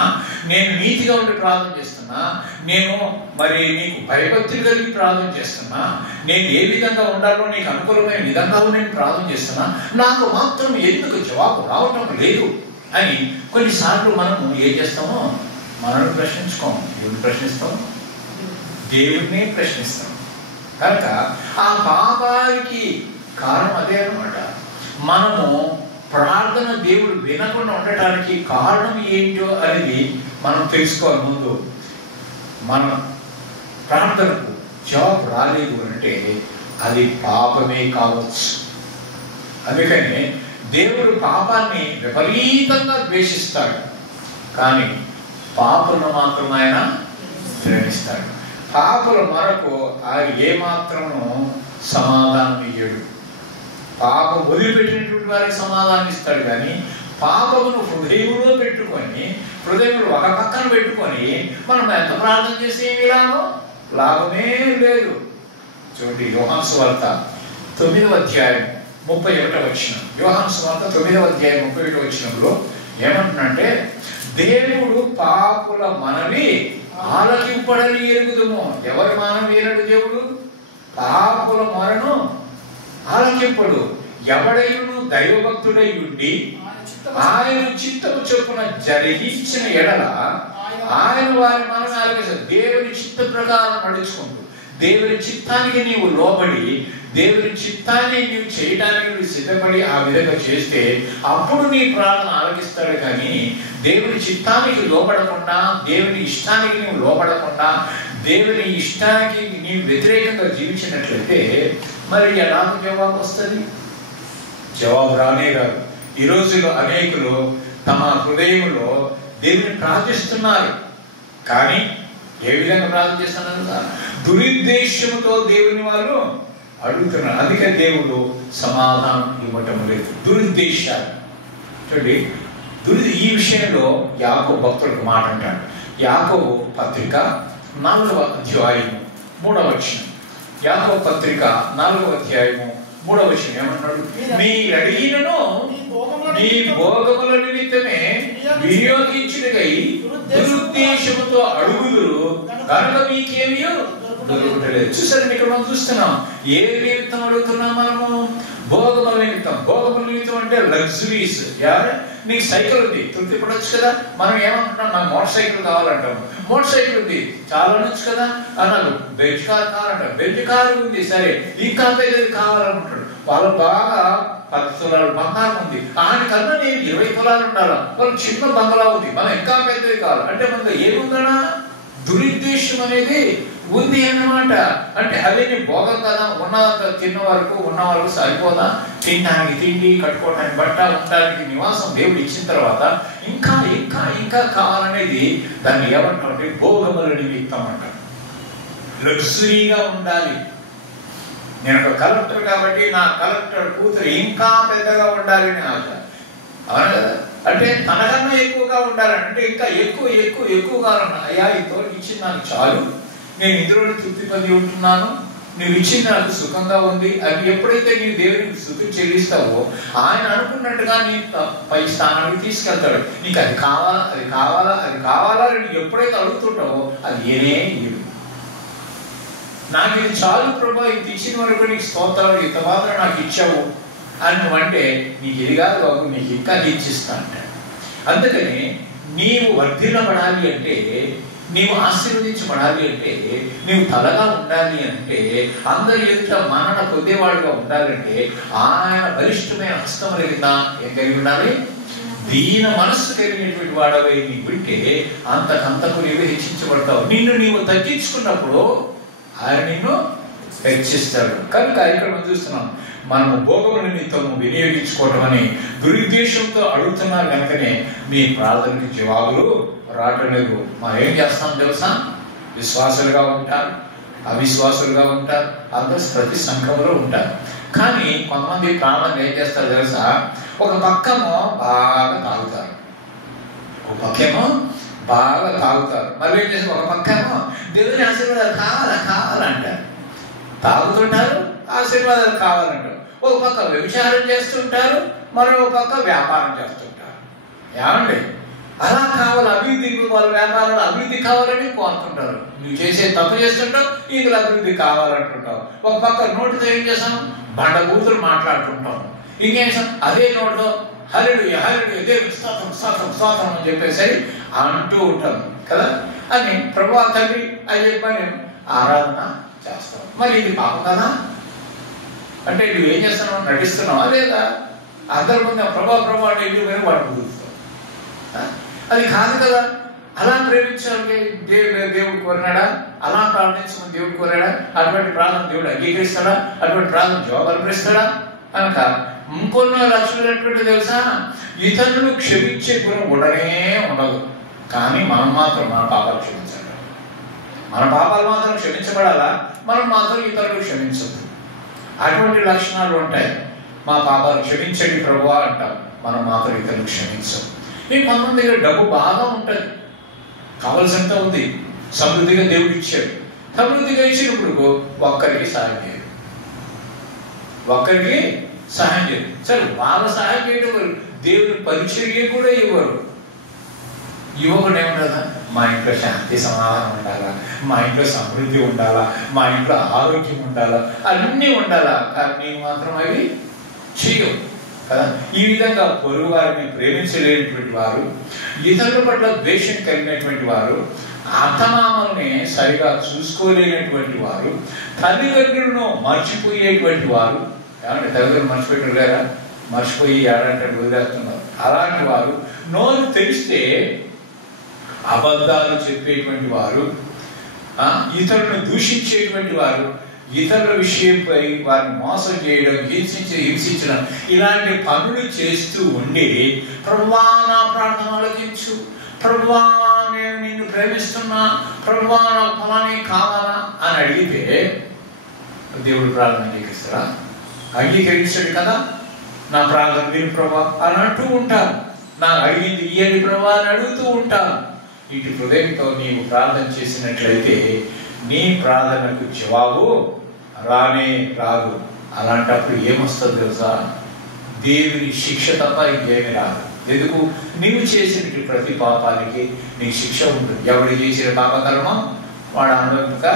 నేను నీతిగా ఉండి ప్రార్థన చేస్తున్నా, నేను మరి నీకు భయభక్తులు కలిగి ప్రార్థన చేస్తున్నా, నేను ఏ విధంగా ఉండాలో నీకు అనుకూలమైన విధంగా నేను ప్రార్థన చేస్తున్నా, నాకు మాత్రం ఎందుకు జవాబు రావటం లేదు అని కొన్నిసార్లు మనము ఏం చేస్తామో మనల్ని ప్రశ్నించుకోము. ఎవరిని ప్రశ్నిస్తాం? దేవుడిని ప్రశ్నిస్తాం. కనుక ఆ పాపానికి కారణం అదే అన్నమాట. మనము ప్రార్థన దేవుడు వినకుండా ఉండటానికి కారణం ఏంటో అనేది మనం తెలుసుకోవాలి. ముందు మన ప్రార్థనకు జవాబు రాలేదు అంటే అది పాపమే కావచ్చు. అందుకని దేవుడు పాపాన్ని విపరీతంగా ద్వేషిస్తాడు, కానీ పాపులను మాత్రం ఆయన ప్రేమిస్తాడు. పాపుల మరకు ఆయన ఏమాత్రము సమాధానం ఇయ్యడు. పాపం వదిలిపెట్టినటువంటి వారికి సమాధానం ఇస్తాడు, కానీ పాపమును హృదయంలో పెట్టుకొని, హృదయంలో ఒక పక్కన పెట్టుకొని మనం ఎంత ప్రార్థన చేసి ఏమి లాభమే లేదు. చూడండి, యోహాను సువార్త 9వ అధ్యాయం 31వ వచనం. యోహాను సువార్త 9వ అధ్యాయం 31వ వచనంలో ఏమంటున్నంటే, దేవుడు పాపుల మనవి ఆలకింపడని ఎరుగుదుము. ఎవరి మనవి ఏనడు దేవుడు? పాపుల మనను ఆలకింపడు. ఎవడైను దైవభక్తుడై ఉండి ఆయన చిత్తము చొప్పున జరిగించిన ఎడల ఆయన వారి మనసు ఆలకిస్తాడు. దేవుని చిత్త ప్రకారం నడుచుకుంటూ, దేవుని చిత్తానికి నీవు లోబడి, దేవుని చిత్తాన్ని నీవు చేయడానికి నువ్వు సిద్ధపడి ఆ విధంగా చేస్తే అప్పుడు నీ ప్రార్థన ఆలకిస్తాడు. కానీ దేవుని చిత్తానికి లోబడకుండా, దేవుని ఇష్టానికి నీవు లోబడకుండా, దేవుని ఇష్టానికి నీవు వ్యతిరేకంగా జీవించినట్లయితే మరి ఎలాగ జవాబు వస్తుంది? జవాబు రానే రాదు. ఈ రోజుల్లో అనేకులు తమ హృదయంలో దేవుని ప్రార్థిస్తున్నారు, కానీ ఏ విధంగా ప్రార్థన చేస్తున్నారు? దురుద్దేశంతో దేవుని వాళ్ళు అడుగుతున్నారు. అందుకే దేవుడు సమాధానం ఇవ్వటం లేదు. దురుద్దేశాలు చూడండి. ఈ విషయంలో యాకోబు భక్తులకు మాట అంటాడు. యాకోబు పత్రిక 4వ అధ్యాయము 3వ వచనం. యాకోబు పత్రిక 4వ అధ్యాయము 3వ వచనం ఏమన్నాడు? మీ అడిగినను మీ భోగముల నిమిత్తమే వినియోగించుటకై దురుద్దేశముతో అడుగుదురు, కనుక మీకేమీ దొరుకుటలేదు. చూసారు, ఇక్కడ మనం చూస్తున్నాం ఏ నిమిత్తం అడుగుతున్నాం మనము? భోగముల నిమిత్తం. భోగముల నిమిత్తం అంటే లగ్జరీస్. నీకు సైకిల్ ఉంది, తృప్తి పడవచ్చు కదా. మనం ఏమంటున్నాం? నాకు మోటార్ సైకిల్ కావాలంటాము. మోటార్ సైకిల్ ఉంది, చాలా అనొచ్చు కదా. నాకు బెంచ్ కార్ కావాలంటారు. బెంచ్ కారు ఉంది, సరే ఇంకా పెద్దది కావాలనుకుంటాడు. వాళ్ళు బాగా 10 తులాలు బంగారం ఉంది, ఆయనకన్నా నేను 20 తులాలు ఉండాలా. వాళ్ళు చిన్న బంగళా ఉంది, మనం ఇంకా పెద్దది కావాలి. అంటే మనకు ఏముందనా? దురుద్దేశం అనేది ఉంది అన్నమాట. అంటే అదే భోగం కదా, ఉన్నదంతా తిన్న వరకు సరిపోదా? తినడానికి తిండి, కట్టుకోవడానికి బట్ట, ఉండడానికి నివాసం దేవుడు ఇచ్చిన తర్వాత ఇంకా ఇంకా ఇంకా కావాలనేది దాన్ని ఏమంటారంటే భోగముల నిమిత్తం అంటారు. లగ్జరీగా ఉండాలి. నేను ఒక కలెక్టర్ కాబట్టి నా కలెక్టర్ కూతురు ఇంకా పెద్దగా ఉండాలని ఆశ. అవును కదా? అంటే తనకన్నా ఎక్కువగా ఉండాలంటే ఇంకా ఎక్కువ ఎక్కువ ఎక్కువ కావాలన్నా. అయ్యా, ఇంతో ఇచ్చింది నాకు చాలు, నేను ఇందులో తృప్తి పొంది ఉంటున్నాను, నువ్వు ఇచ్చింది నాకు సుఖంగా ఉంది అని ఎప్పుడైతే నీ దేవునికి స్తుతి చెల్లిస్తావో ఆయన అనుకున్నట్టుగా నీ పై స్థానానికి తీసుకెళ్తాడు. నీకు అది కావాలా, అది కావాలా, అది కావాలా అని ఎప్పుడైతే అడుగుతుంటావో అది ఏనే ఇవ్వడు. నాకు ఇది చాలు ప్రభా, ఇది ఇచ్చిన వరకు నీకు స్తోత్రాలు, ఇంత మాత్రం నాకు ఇచ్చావు అని నువ్వంటే నీకు ఇది కాదు బాబు, నీకు ఇంకా ఇచ్చిస్తా అంటాడు. అందుకని నీవు వర్ధిల్లబడాలి అంటే, నీవు ఆశీర్వదించబడాలి అంటే, నీవు తలగా ఉండాలి అంటే, అందరి ఎదుట మనన పొందేవాడుగా ఉండాలంటే ఆయన బలిష్టమైన హస్తం కలిగిన ఏం కలిగి ఉండాలి? దీన మనస్సు కలిగినటువంటి వాడవై నీకు వింటే అంతకంతకు నీవు హెచ్చించబడతావు. నిన్ను నీవు తగ్గించుకున్నప్పుడు ఆయన నిన్ను హెచ్చిస్తాడు. కనుక ఇక్కడ మనం చూస్తున్నాం, మనము భోగముల నిమిత్తము వినియోగించుకోవటం అని దురుద్దేశంతో అడుగుతున్నారు. కనుకనే మీ ప్రార్థనకి జవాబులు రావటం లేదు. మనం ఏం చేస్తాం తెలుసా? విశ్వాసులుగా ఉంటారు, అవిశ్వాసులుగా ఉంటారు, అందరూ ప్రతి సంఘంలో ఉంటారు. కానీ కొంతమంది ప్రార్థన ఏం చేస్తారు తెలుసా? ఒక పక్కమో బాగా తాగుతారు, ఒక పక్కేమో బాగా తాగుతారు, మళ్ళీ ఏం చేస్తారు? ఒక పక్కేమో దేవుని ఆశీర్వాదాలు కావాలంటారు. తాగుతుంటారు, ఆశీర్వాదాలు కావాలంటారు. ఒక పక్క వ్యభిచారం చేస్తుంటారు, మరో పక్క వ్యాపారం చేస్తుంటారు. ఏమండి అలా కావాలి, అభివృద్ధి వాళ్ళ వ్యాపారాలు అభివృద్ధి కావాలని కోరుతుంటారు. నువ్వు చేసే తప్పు చేస్తుంటావు, ఇందులో అభివృద్ధి కావాలంటుంటావు. ఒక పక్క నోటితో ఏం చేస్తాం, బండ బూతులు మాట్లాడుతుంటాం. ఇంకేం చేస్తాం, అదే నోటితో హల్లెలూయా హల్లెలూయా దేవుని స్తోత్రం స్తోత్రం స్తోత్రం అని చెప్పేసి అంటూ ఉంటాం కదా. అని ప్రభువా తండ్రి అని చెప్పని ఆరాధన చేస్తాం. మరి ఇది పాపం కదా అంటే నువ్వేం చేస్తున్నావు, నటిస్తున్నావా లేదా? అందరి ముందు ప్రభా అంటే ఇల్లు మీద వాడు కుదురుతావు. అది కాదు కదా. అలా ప్రేమించాలి దేవుడు కోరినాడా? అలా ప్రార్థించమని దేవుడు కోరాడా? అటువంటి ప్రార్థన దేవుడు అంగీకరిస్తాడా? అటువంటి ప్రార్థన జవాబు అర్పిస్తాడా? కనుక ఇంకొన్న లక్షణమైనటువంటి తెలుసా, ఇతరులను క్షమించే గుణం ఉండనే ఉండదు. కానీ మనం మాత్రం మన పాపాలు క్షమించాలి. మన పాపాలు మాత్రం క్షమించబడాలా, మనం మాత్రం ఇతరులు క్షమించద్దు. అటువంటి లక్షణాలు ఉంటాయి. మా పాపాలు క్షమించండి ప్రభువా అంటాం, మనం మాత్రం ఇతరులు క్షమించం. ఈ కొంతమంది దగ్గర డబ్బు బాగా ఉంటుంది, కావలసినంత ఉంది, సమృద్ధిగా దేవుడు ఇచ్చాడు. సమృద్ధిగా ఇచ్చినప్పుడు ఒక్కరికి సహాయం చేయరు, ఒక్కరికి సహాయం చేయరు. సరే వాళ్ళ సహాయం చేయడం దేవుని పరిచర్య కూడా ఇవ్వరు. యువకుడు ఏముండదా, మా ఇంట్లో శాంతి సమాధానం ఉండాలా, మా ఇంట్లో సమృద్ధి ఉండాలా, మా ఇంట్లో ఆరోగ్యం ఉండాలా, అన్నీ ఉండాలా. కానీ నేను మాత్రం అవి చేయవు కదా. ఈ విధంగా పొరుగు వారిని ప్రేమించలేనటువంటి వారు, ఇతరుల పట్ల ద్వేషం కలిగినటువంటి వారు, అత్తమామల్ని సరిగా చూసుకోలేనటువంటి వారు, తల్లిదండ్రులను మర్చిపోయేటువంటి వారు. ఏమంటే తల్లిదండ్రులు మర్చిపోయేటలేరా? మర్చిపోయి ఏడంటే వదిలేస్తున్నారు. అలాంటి వారు, నోరు తెలిస్తే అబద్ధాలు చెప్పేటువంటి వారు, ఇతరులను దూషించేటువంటి వారు, ఇతరుల విషయంపై వారిని మోసం చేయడం, హింసించడం, ఇలాంటి పనులు చేస్తూ ఉండి ప్రభువా నా ప్రార్థన ఆలకించు, ప్రభువా నేను నిన్ను ప్రేమిస్తున్నా, ప్రభువా నాకు ఫలాని కావాలా అని అడిగితే దేవుడు ప్రార్థన అంగీకరిస్తారా? అంగీకరించాడు కదా. నా ప్రార్థన విను ప్రభా అని అంటూ ఉంటాను, నా అడిగింది ఇయ్యండి ప్రభా అని అడుగుతూ ఉంటాను. ఇటు హృదయంతో నీవు ప్రార్థన చేసినట్లయితే నీ ప్రార్థనకు జవాబు రానే రాదు. అలాంటప్పుడు ఏమొస్తుంది తెలుసా? దేవుని శిక్ష తప్ప ఇంకేమీ రాదు. ఎందుకు? నీవు చేసిన ప్రతి పాపానికి నీ శిక్ష ఉంటుంది. ఎవడు చేసిన పాపకర్మం వాడు అనుభవించక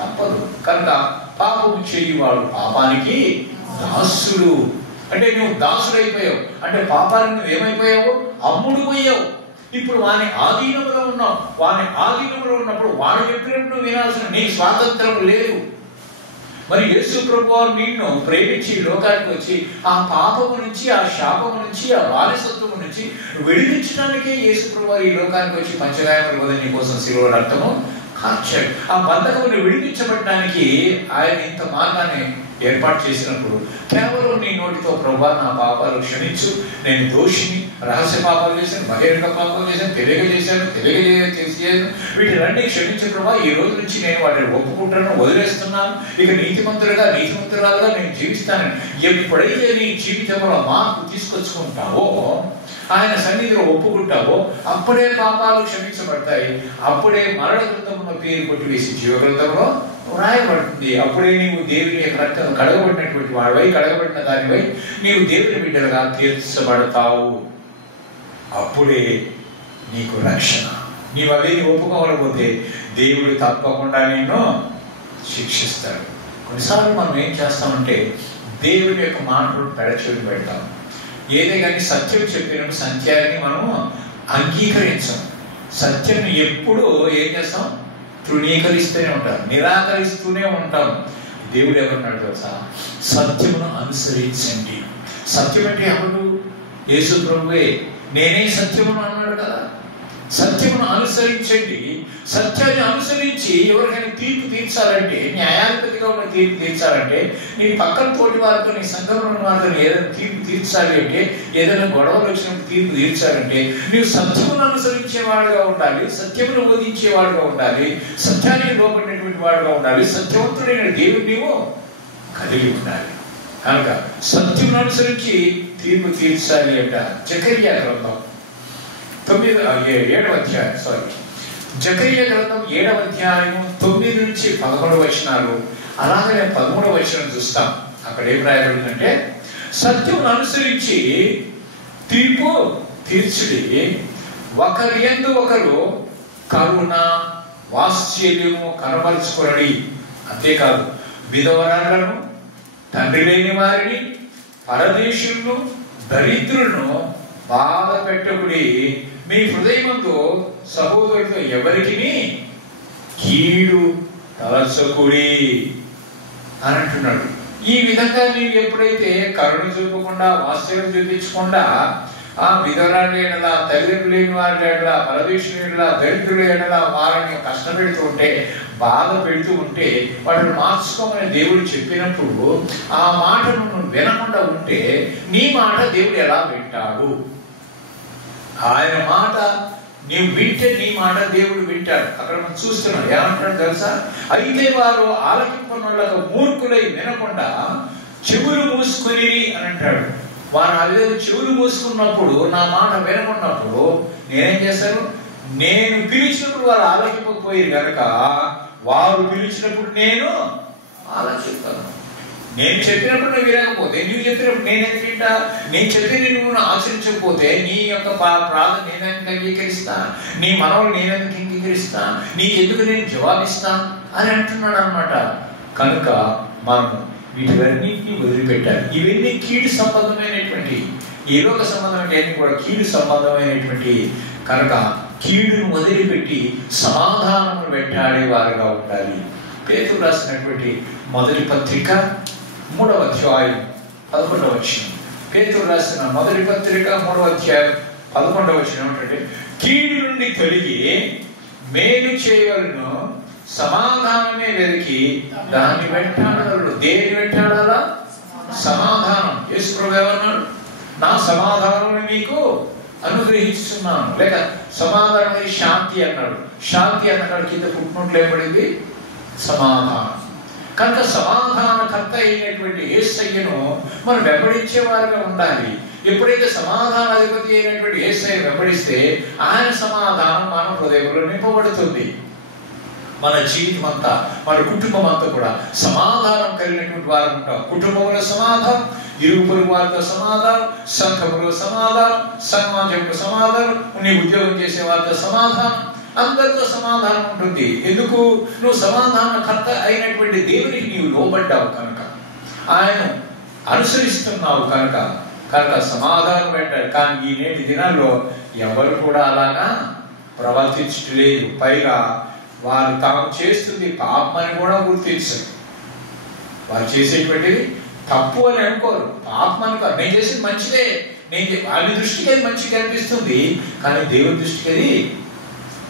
తప్పదు. కనుక పాపము చేయువాడు పాపానికి దాసుడు. అంటే నువ్వు దాసుడు అయిపోయావు, అంటే పాపానికి నువ్వు ఏమైపోయావు? అమ్ముడు పోయావు. ఇప్పుడు వాని ఆధీనంలో ఉన్నావు. వాని ఆధీనంలో ఉన్నప్పుడు వాడు చెప్పినట్టు నువ్వు వినాల్సిన నీ స్వాతంత్రం లేదు. మరి యేసు ప్రభువు నిన్ను ప్రేమించి లోకానికి వచ్చి ఆ పాపము నుంచి, ఆ శాపము నుంచి, ఆ బానిసత్వము నుంచి విడిపించడానికే యేసు ప్రభువు ఈ లోకానికి వచ్చి పంచగాయముల వద్ద నీ కోసం శిలువ రక్తము కార్చాడు. ఆ బంధకమును విడిపించబడడానికి ఆయన ఇంత మార్గాన్ని ఏర్పాటు చేసినప్పుడు కేవలం నీ నోటితో ప్రభువా నా పాపాలు క్షమించు, నేను దోషిని, రహస్య పాపాలు చేశాను, బహిరంగ పాపాలు చేశాను, తెలియజేశాను, వీటిలన్నీ క్షమించు ప్రభువా, ఈ రోజు నుంచి నేను వాటిని ఒప్పుకుంటాను, వదిలేస్తున్నాను, ఇక నీతిమంతురాలుగా నేను జీవిస్తాను. ఎప్పుడైతే నీ జీవితంలో మార్పు తీసుకొచ్చుకుంటావో, ఆయన సన్నిధిలో ఒప్పుకుంటావో, అప్పుడే పాపాలు క్షమించబడతాయి. అప్పుడే మరణ గ్రంథంలో పేరు కొట్టివేసి జీవ గ్రంథంలో వ్రాయబడుతుంది. అప్పుడే నీవు దేవుని యొక్క రక్తం కడగబడినటువంటి వాడివై, కడగబడిన దానివై నీవు దేవుని బిడ్డలుగా తీర్చబడతావు. అప్పుడే నీకు రక్షణ. నీవు అవేది ఒప్పుకోకపోతే దేవుడు తప్పకుండా నిన్ను శిక్షిస్తాడు. కొన్నిసార్లు మనం ఏం చేస్తామంటే దేవుని యొక్క మాటలు పెడచెవి పెడతాం. ఏదే కానీ సత్యం చెప్పిన సత్యాన్ని మనము అంగీకరించాం. సత్యం ఎప్పుడు ఏం చేస్తాం? తృణీకరిస్తూనే ఉంటాం, నిరాకరిస్తూనే ఉంటాం. దేవుడు ఎవరున్నాడు తెలుసా? సత్యమును అనుసరించండి. సత్యం అంటే ఎవరు? యేసు ప్రభువే. నేనే సత్యమును అన్నాడు కదా. సత్యమును అనుసరించండి. సత్యాన్ని అనుసరించి ఎవరికైనా తీర్పు తీర్చాలంటే, న్యాయాధిపతిగా ఉన్న తీర్పు తీర్చాలంటే, నీ పక్కన తోటి వారితో, నీ సంఘంలో ఉన్న వారితో ఏదైనా తీర్పు తీర్చాలి అంటే, ఏదైనా గొడవలు వచ్చినప్పుడు తీర్పు తీర్చాలంటే నీవు సత్యమును అనుసరించేవాడుగా ఉండాలి, సత్యమును బోధించేవాడుగా ఉండాలి, సత్యానికి లోపడినటువంటి వాడుగా ఉండాలి, సత్యవంతుడైన దేవుడు నీవు కలిగి ఉండాలి. కనుక సత్యమును అనుసరించి తీర్పు తీర్చాలి అంట. జకర్యా గ్రంథం 7వ అధ్యాయం 7వ అధ్యాయము 9 నుంచి 11 వచనాలు. అలాగనే 13వ వచనం చూస్తాం. అక్కడ ఏం రాయబడిందంటే, సత్యమును అనుసరించి తీర్పు తీర్చుడి, ఒకరి యందు ఒకరు కరుణ వాత్సల్యము కనబరుచుకొనడి. అంతేకాదు, విధవరాలను, తండ్రి లేని వారిని, పరదేశులను, దరిద్రులను బాధ పెట్టకుడి. మీ హృదయమందు సహోదరులతో ఎవరికి కీడు తలచకుడి అని అంటున్నాడు. ఈ విధంగా నీవు ఎప్పుడైతే కరుణ చూపకుండా, వాత్సల్యం చూపించకుండా ఆ విధవరాల ఎడల, తల్లిదండ్రులు లేని వారి ఎడల, పరదేశుల ఎడల, దరిద్రుల ఎడల వారిని కష్టపెడుతూ ఉంటే, బాధ పెడుతూ ఉంటే, వాటిని మార్చుకోమని దేవుడు చెప్పినప్పుడు ఆ మాటను నువ్వు వినకుండా ఉంటే నీ మాట దేవుడు ఎలా వింటాడు? ఆయన మాట నీవు వింటే నీ మాట దేవుడు వింటాడు. అక్కడ మనం చూస్తున్నాం, ఏమంటాడు తెలుసా? అయితే వారు ఆలకింపనులకు మూర్ఖులై వినకుండా చెవులు మూసుకొని అని అంటాడు. వారు అదే చెవులు మూసుకున్నప్పుడు, నా మాట వినకున్నప్పుడు నేనేం చేస్తాను? నేను పిలిచినప్పుడు వారు ఆలకింపకపోయారు కనుక వారు పిలిచినప్పుడు నేను ఆలోచిస్తాను. నేను చెప్పినప్పుడు నువ్వు వినకపోతే, నువ్వు చెప్పినప్పుడు నేను ఎందుకు వింటా? నేను చెప్పిన నువ్వు ఆచరించకపోతే నీ యొక్క ప్రార్థన నేనెందుకు అంగీకరిస్తా? నీ మనవులు నేనెందుకు అంగీకరిస్తా? నీకెందుకు నేను జవాబిస్తా అని అంటున్నాడు అనమాట. కనుక మనం వీటివన్నింటినీ వదిలిపెట్టాలి. ఇవన్నీ కీడు సంబంధమైనటువంటి, ఈ లోక సంబంధమైన కూడా కీడు సంబంధమైనటువంటి కనుక కీడును వదిలిపెట్టి సమాధానము వెంటాడే వారుగా ఉండాలి. పేతురు రాసినటువంటి మొదటి పత్రిక 3వ అధ్యాయం 11వ వచనం. పేతురు రాసిన మొదటి పత్రిక 3వ అధ్యాయం 11వ వచనం ఏంటంటే, కీడు నుండి తొలగి మేలు చేయవలను, సమాధానమే వెతికి దాన్ని వెంటాడగలడు. దేని వెంటాడాలా? సమాధానం. యేసు ప్రభువు ఏమన్నాడు? నా సమాధానం మీకు అనుగ్రహిస్తున్నాను, లేక సమాధానం శాంతి అన్నాడు. శాంతి అన్నాడు, కింద పుట్టినట్లు ఏర్పడింది సమాధానం. కనుక సమాధానకర్త అయినటువంటి యేసయ్యను మనం వెంబడించే వారిగా ఉండాలి. ఎప్పుడైతే సమాధాన అధిపతి అయినటువంటి యేసయ్య వెంబడిస్తే ఆయన సమాధానం మన హృదయంలో నింపబడుతుంది. మన జీవితం అంతా, మన కుటుంబం అంతా కూడా సమాధానం కలిగినటువంటి వారు ఉంటాం. కుటుంబంలో సమాధానం, ఇరుగు పొరుగు వారితో సమాధానం, సంఘంలో సమాధానం, సమాజంలో సమాధానం, నీ ఉద్యోగం చేసే వారితో సమాధానం, అందరితో సమాధానం ఉంటుంది. ఎందుకు? నువ్వు సమాధానకర్త అయినటువంటి దేవునికి నీవు లోబడ్డావు కనుక, ఆయన అనుసరిస్తున్నావు కనుక సమాధానం పెట్టాడు. కానీ ఈ నేటి దినాల్లో ఎవరు కూడా అలాగా ప్రవర్తించలేదు. పైగా వారు తాము చేస్తుంది పాపం అని కూడా గుర్తించరు. వారు చేసేటువంటిది తప్పు అని అనుకోరు, పాపం అనుకోరు. నేను చేసేది మంచిదే, వాళ్ళ దృష్టికి అది మంచిగా కనిపిస్తుంది, కానీ దేవుని దృష్టికి అది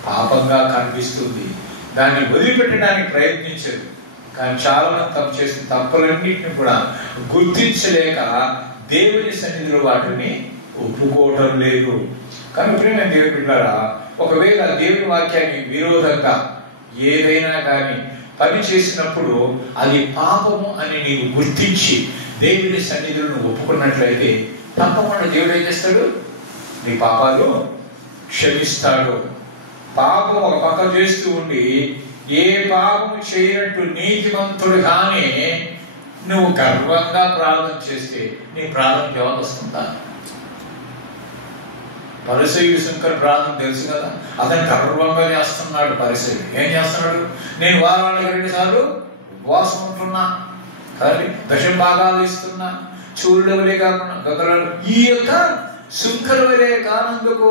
పాపంగా కనిపిస్తుంది. దాన్ని వదిలిపెట్టడానికి ప్రయత్నించరు. కానీ చాలా మంది తప్పు చేసిన తప్పులన్నింటినీ కూడా గుర్తించలేక దేవుని సన్నిధిలో వాటిని ఒప్పుకోవటం లేదు. కానీ ప్రియమైన దేవుని బిడ్డలారా, ఒకవేళ దేవుని వాక్యానికి విరోధంగా ఏదైనా కానీ పని చేసినప్పుడు అది పాపము అని నీవు గుర్తించి దేవుని సన్నిధులను ఒప్పుకున్నట్లయితే తప్పకుండా దేవుడు ఏం చేస్తాడు? నీ పాపాలు క్షమిస్తాడు. పాపం ఒక పక్క చేస్తూ ఉండి ఏ పాపము చేయనట్టు నీతిమంతుడుగానే నువ్వు గర్వంగా ప్రార్థన చేస్తే నీ ప్రార్థన జవాబు వస్తుందా? పరిసయ్యుడు శంకర్ ప్రార్థన తెలుసు కదా, అతను గర్వంగా చేస్తున్నాడు. పరిసయ్యుడు ఏం చేస్తున్నాడు? నేను వారానికి 2 సార్లు ఉపవాసం ఉంటున్నా, కానీ దశం భాగాలు ఇస్తున్నా, చూరుడు వలే కాకుండా గగలాడు. ఈ యొక్క శంకర్ వలే కానందుకు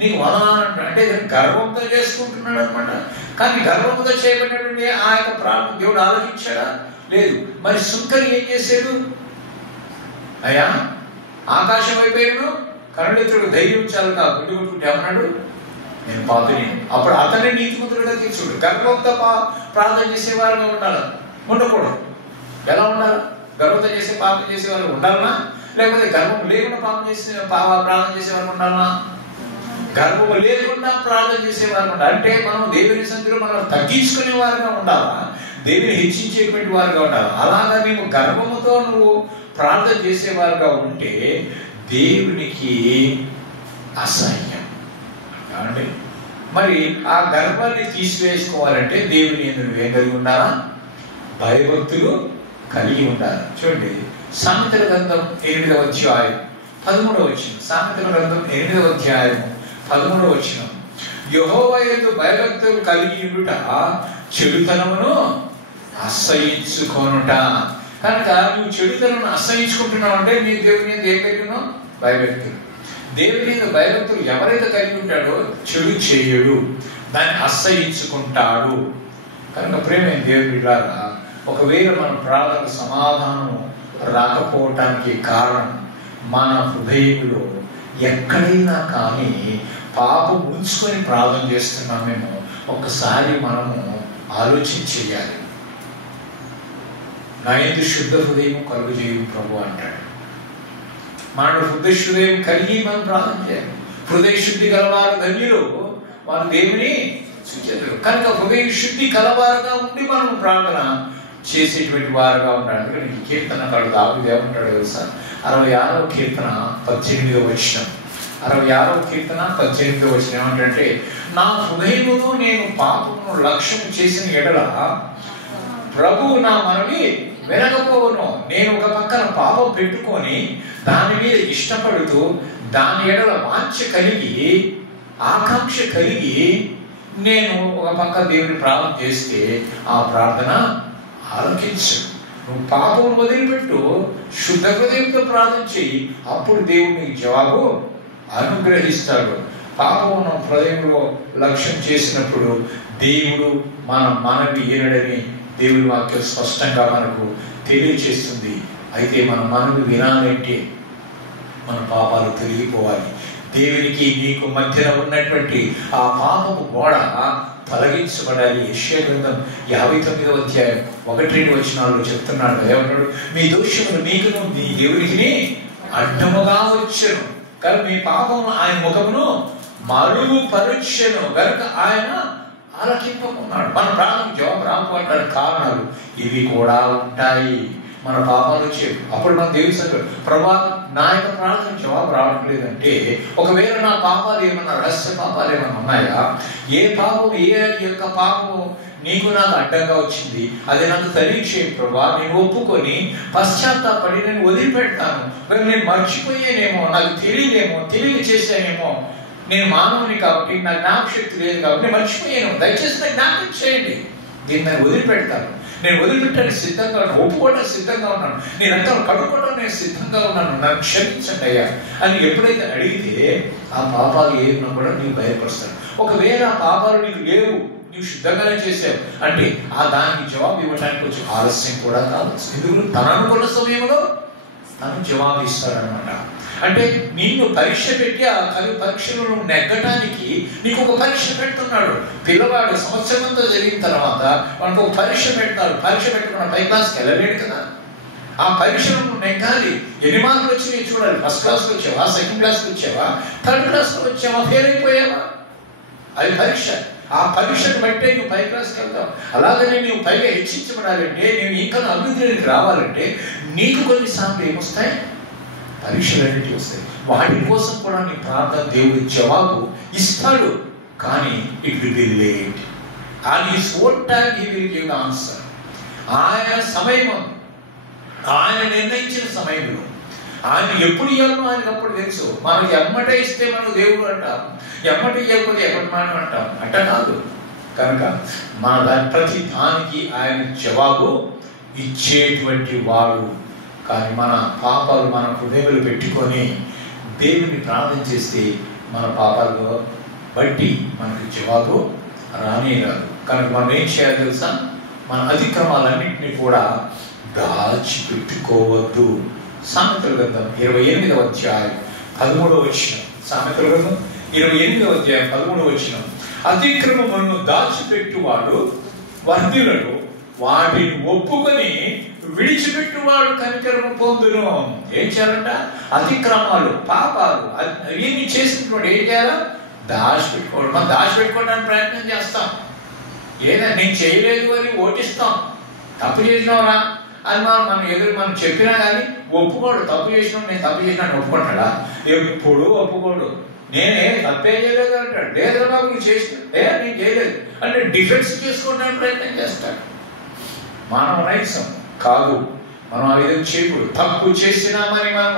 నీకు వదనాలంట. అంటే గర్వంతో చేసుకుంటున్నాడు అనమాట. కానీ గర్వంతో చేయబడినటువంటి ఆ యొక్క ప్రార్థన దేవుడు ఆలోచించాడా? లేదు. మరి శంకర్ ఏం చేశాడు? అయ్యా ఆకాశం అయిపోయాడు, కరుణితుడు ధైర్యం చాలు కా గుడ్డి కొట్టుకుంటే ఏమన్నాడు? నేను పాపిని. అప్పుడు అతనే నీతిమంతుడుగా తీర్చుడు. గర్వంతో ప్రార్థన చేసేవారుగా ఉండాలి, ఉండకూడదు. ఎలా ఉండాలి? గర్వంతో చేసే పాపం చేసేవారు ఉండాలనా? లేకపోతే గర్వం లేకుండా ప్రార్థన చేసేవారు ఉండాలనా? గర్వం లేకుండా ప్రార్థన చేసేవారు ఉండాలి. అంటే మనం దేవుని సన్నిధిలో మనం తగ్గించుకునే వారుగా ఉండాలా, దేవుని హెచ్చించేటువంటి వారుగా ఉండాలి. అలాగా నీవు గర్వముతో నువ్వు ప్రార్థన చేసేవారుగా ఉంటే దేవునికి అసహ్యం. కాబట్టి మరి ఆ గర్వాన్ని తీసివేసుకోవాలంటే దేవుని యందు నువ్వేం కలిగి ఉండాలా? భయభక్తులు కలిగి ఉండాలి. చూడండి, సామెతల గ్రంథం 8వ అధ్యాయం 13వ వచనం. సామెతల గ్రంథం 8వ అధ్యాయం 13వ వచనం. యెహోవా యందు భయభక్తులు కలిగి ఉండుట చెడుతనమును అసహించుకొనుట. కనుక నువ్వు చెడుతనమును అసహించుకుంటున్నావు అంటే నీ దేవుని మీద ఏం కలిగి ఉన్నావు? భయభక్తులు. దేవుని మీద భయభక్తులు ఎవరైతే కలిగి ఉంటాడో చెడు చేయడు, దాన్ని అసహించుకుంటాడు. కనుక ప్రేమైన దేవుని బిడ్డలారా, ఒకవేళ మన ప్రార్థన సమాధానం రాకపోవటానికి కారణం మన హృదయంలో ఎక్కడైనా కానీ పాపం ఉంచుకొని ప్రార్థన చేస్తున్నామేమో ఒక్కసారి మనము ఆలోచన చేయాలి. నా యందు శుద్ధ హృదయం కలుగు చేయు ప్రభు అంటాడు. మన హృదయ హృదయం కలిగి మనం ప్రార్థన చేయాలి. హృదయ శుద్ధి గలవారు ధన్యులు, వారు దేవుని సూచించరు. కనుక హృదయ శుద్ధి కలవారుగా ఉండి మనం ప్రార్థన చేసేటువంటి వారుగా ఉండాలి. అందుకని ఈ కీర్తనకారుడు దావీదు ఏమంటాడు తెలుసా? 66వ కీర్తన 18వ వచనం. 66వ కీర్తన 18వ వచనం ఏమంటే, నా హృదయమును నేను పాపమును లక్ష్యం చేసిన ఎడల ప్రభువు నా మనవి వినకపోవును. నేను ఒక పక్కన పాపం పెట్టుకొని దాని మీద ఇష్టపడుతూ దాని ఎడల వాంఛ కలిగి ఆకాంక్ష కలిగి నేను ఒక పక్క దేవుని ప్రార్థన చేస్తే ఆ ప్రార్థన ఆలకించు. నువ్వు పాపం వదిలిపెట్టు, శుద్ధ హృదయంతో ప్రార్థన చెయ్యి, అప్పుడు దేవుడు నీకు జవాబు అనుగ్రహిస్తాడు. పాపమును హృదయంలో లక్ష్యం చేసినప్పుడు దేవుడు మన మనవి వినడని దేవుని వాక్యం స్పష్టంగా మనకు తెలియచేస్తుంది. అయితే మన మనవి వినాలంటే మన పాపాలు తొలగిపోవాలి. దేవునికి నీకు మధ్యన ఉన్నటువంటి ఆ పాపపు గోడ తొలగించబడాలి. యెషయా గ్రంథం 59వ అధ్యాయం 1-2 వచనాల్లో చెప్తున్నాడు. ఏమంటాడు? మీ దోషములు మీకును మీ దేవునికి అడ్డముగా వచ్చెను కనుక మీ పాపము ఆయన ముఖమును మరుగుపరుచెను కనుక ఆయన ఆలకింపకున్నాడు. మన ప్రాణం జవాబు రాకపోవడానికి కారణాలు ఇవి కూడా ఉంటాయి. మన పాపాలు వచ్చేవి. అప్పుడు మన దేవుని సంగతి, ప్రభా నా యొక్క ప్రార్థన జవాబు రావట్లేదంటే ఒకవేళ నా పాపాలు ఏమన్నా రహస్య పాపాలు ఏమన్నా ఉన్నాయా? ఏ పాపం ఏ యొక్క పాపము నీకు నాకు అడ్డంగా వచ్చింది అది నాకు తెలియచేయి ప్రభా. నేను ఒప్పుకొని పశ్చాత్తాపడి నేను వదిలిపెడతాను. నేను మర్చిపోయానేమో, నాకు తెలియదేమో, తెలియ చేశానేమో, నేను మానవుని కాబట్టి నాకు జ్ఞాపశక్తి లేదు కాబట్టి నేను మర్చిపోయాను, దయచేసి నాకు జ్ఞాపకం చేయండి. దీన్ని నేను వదిలిపెడతాను. నేను వదిలిపెట్టడానికి సిద్ధంగా ఉన్నాను, ఒప్పుకోవడానికి సిద్ధంగా ఉన్నాను, నేను అంతా కడుక్కోవడం నేను సిద్ధంగా ఉన్నాను, నన్ను క్షమించండి అయ్యా అని ఎప్పుడైతే అడిగితే ఆ పాపాలు ఏమన్నా కూడా నీకు భయపరుస్తాను. ఒకవేళ ఆ పాపాలు నీకు లేవు, నీవు శుద్ధంగానే చేసావు అంటే ఆ దానికి జవాబు ఇవ్వడానికి కొంచెం ఆలస్యం కూడా కావచ్చు. ఎందుకు? తన అనుకున్న సమయంలో తను జవాబు ఇస్తాడనమాట. అంటే నిన్ను పరీక్ష పెట్టి ఆ పరీక్షలను నెగ్గటానికి నీకు ఒక పరీక్ష పెడుతున్నాడు. పిల్లవాడు సంవత్సరం అంతా జరిగిన తర్వాత మనకు ఒక పరీక్ష పెడతాడు. పరీక్ష పెట్టుకున్న పై క్లాస్కి వెళ్ళలేడు కదా. ఆ పరీక్షలను నెగ్గాలి. ఎన్ని మార్కులు వచ్చి చూడాలి. ఫస్ట్ క్లాస్కి వచ్చావా, సెకండ్ క్లాస్కి వచ్చావా, థర్డ్ క్లాస్కి వచ్చావా, ఫెయిల్ అయిపోయావా, అది పరీక్ష. ఆ పరీక్షను బట్టే నువ్వు పై క్లాస్కి వెళ్తావు. అలాగనే నువ్వు పైగా హెచ్చించబడాలంటే, నువ్వు ఇంకా అభివృద్ధికి రావాలంటే నీకు కొన్నిసార్లు ఏమొస్తాయి? పరీక్షలు అనేవి వస్తాయి. వాటి కోసం కూడా నీ ప్రార్థన దేవుడి జవాబు ఇస్తాడు. కానీ it will be late. And his own time he will give the answer. ఆయన సమయం, ఆయన నిర్ణయించిన సమయంలో ఆయన ఎప్పుడు ఇవ్వాలో ఆయనకు అప్పుడు తెలుసు. మనకి ఎమ్మటే ఇస్తే మనకు దేవుడు అంటాం, ఎమ్మటి ఇవ్వకపోతే ఎప్పటి మాట అంటాం. అట్ట కాదు. కనుక మన దాని ప్రతి దానికి ఆయన జవాబు ఇచ్చేటువంటి వాడు. కానీ మన పాపాలు మన హృదయంలో పెట్టుకొని దేవుని ప్రార్థన చేస్తే మన పాపాలు బట్టి మనకు జవాబు రానే రాదు. కనుక మనం ఏం చేయాలి తెలుసా? మన అతిక్రమాలన్నింటినీ కూడా దాచిపెట్టుకోవద్దు. సామెతల గ్రంథం 28వ అధ్యాయం 13వ వచనం. సామెతల గ్రంథం 28వ అధ్యాయం 13వ వచనం. అతిక్రమములను దాచిపెట్టువాడు వర్ధిల్లును, వాటిని ఒప్పుకొని విడిచిపెట్టువాడు కనికరము పొందును. ఏం చేయాలంట? అతిక్రమాలు, పాపాలు ఇవన్నీ చేసినటువంటి ఏం చేయాలా? దాచిపెట్టుకోవడం. మనం దాచిపెట్టుకోవడానికి ప్రయత్నం చేస్తాం. ఏదైనా నేను చేయలేదు అని ఓటిస్తాం. తప్పు చేసినవరా అని మనం ఎదురు మనం చెప్పినా కానీ ఒప్పుకోడు. తప్పు చేసినావు, నేను తప్పు చేసినాను ఒప్పుకుంటాడా? ఎప్పుడు ఒప్పుకోడు. నేనే తప్పే చేయలేదు అంటాడు. లేదా బాబు నువ్వు చేసిన, లేదా నేను చేయలేదు అంటే డిఫెన్స్ చేసుకోవడానికి ప్రయత్నం చేస్తాడు. మానవ నైజం కాదు. మనం ఆ విధంగా చేయకూడదు. తప్పు చేసినామని మనం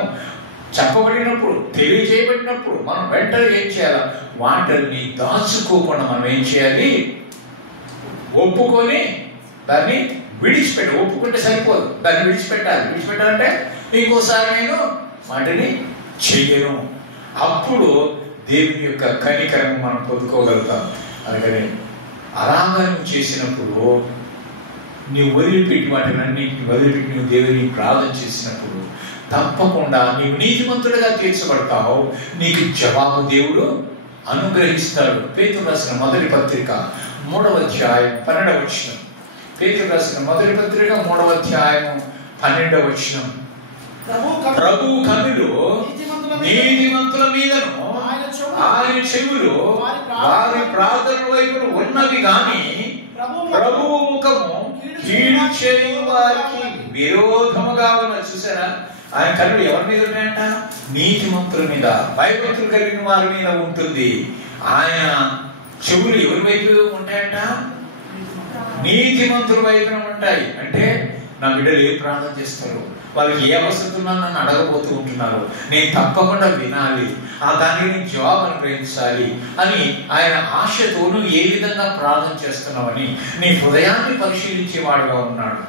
చెప్పబడినప్పుడు, తెలియజేయబడినప్పుడు మనం వెంటనే ఏం చేయాలి? వాటిని దాచుకోకుండా మనం ఏం చేయాలి? ఒప్పుకొని దాన్ని విడిచిపెట్టాలి. ఒప్పుకుంటే సరిపోదు, దాన్ని విడిచిపెట్టాలి. విడిచిపెట్టాలంటే ఇంకోసారి నేను వాటిని చెయ్యను. అప్పుడు దేవుని యొక్క కనికరం మనం పొందుకోగలుగుతాం. అందుకని అలాగా నువ్వు చేసినప్పుడు, నీవు వదిలిపెట్టి వాటిని అన్నింటిని వదిలిపెట్టి నువ్వు దేవుని ప్రార్థన చేసినప్పుడు తప్పకుండా నీవు నీతిమంతుడిగా తీర్చబడతావు. నీకు జవాబు దేవుడు అనుగ్రహిస్తాడు. పేతురు రాసిన మొదటి పత్రిక 3వ అధ్యాయం 12వ వచనం. పేతురు రాసిన మొదటి పత్రిక 3వ అధ్యాయం 12వ వచనం. ప్రభు కన్నులు నీతిమంతుల మీదను ఆయన చెవులు వారి ప్రార్థన వైపు ఉన్నవి గాని ప్రభువు ముఖము కీడు చేయు వారికి విరోధముగా ఉన్న. చూసారా, ఆయన కన్నులు ఎవరి మీద ఉన్నాయంట? నీతిమంతుల మీద, భయభక్తులు కలిగిన వారి మీద ఉంటుంది. ఆయన చెవులు ఎవరి వైపు ఉంటాయంట? నీతిమంతుల వైపున ఉంటాయి. అంటే నా బిడ్డలు ఏ ప్రార్థన చేస్తారు, వాళ్ళకి ఏ అవసరం ఉన్నా నన్ను అడగబోతూ ఉంటున్నారు, నేను తప్పకుండా వినాలి, ఆ దానికి నేను జవాబు అనుగ్రహించాలి అని ఆయన ఆశతో నువ్వు ఏ విధంగా ప్రార్థన చేస్తున్నావని నీ హృదయాన్ని పరిశీలించేవాడుగా ఉన్నాడు.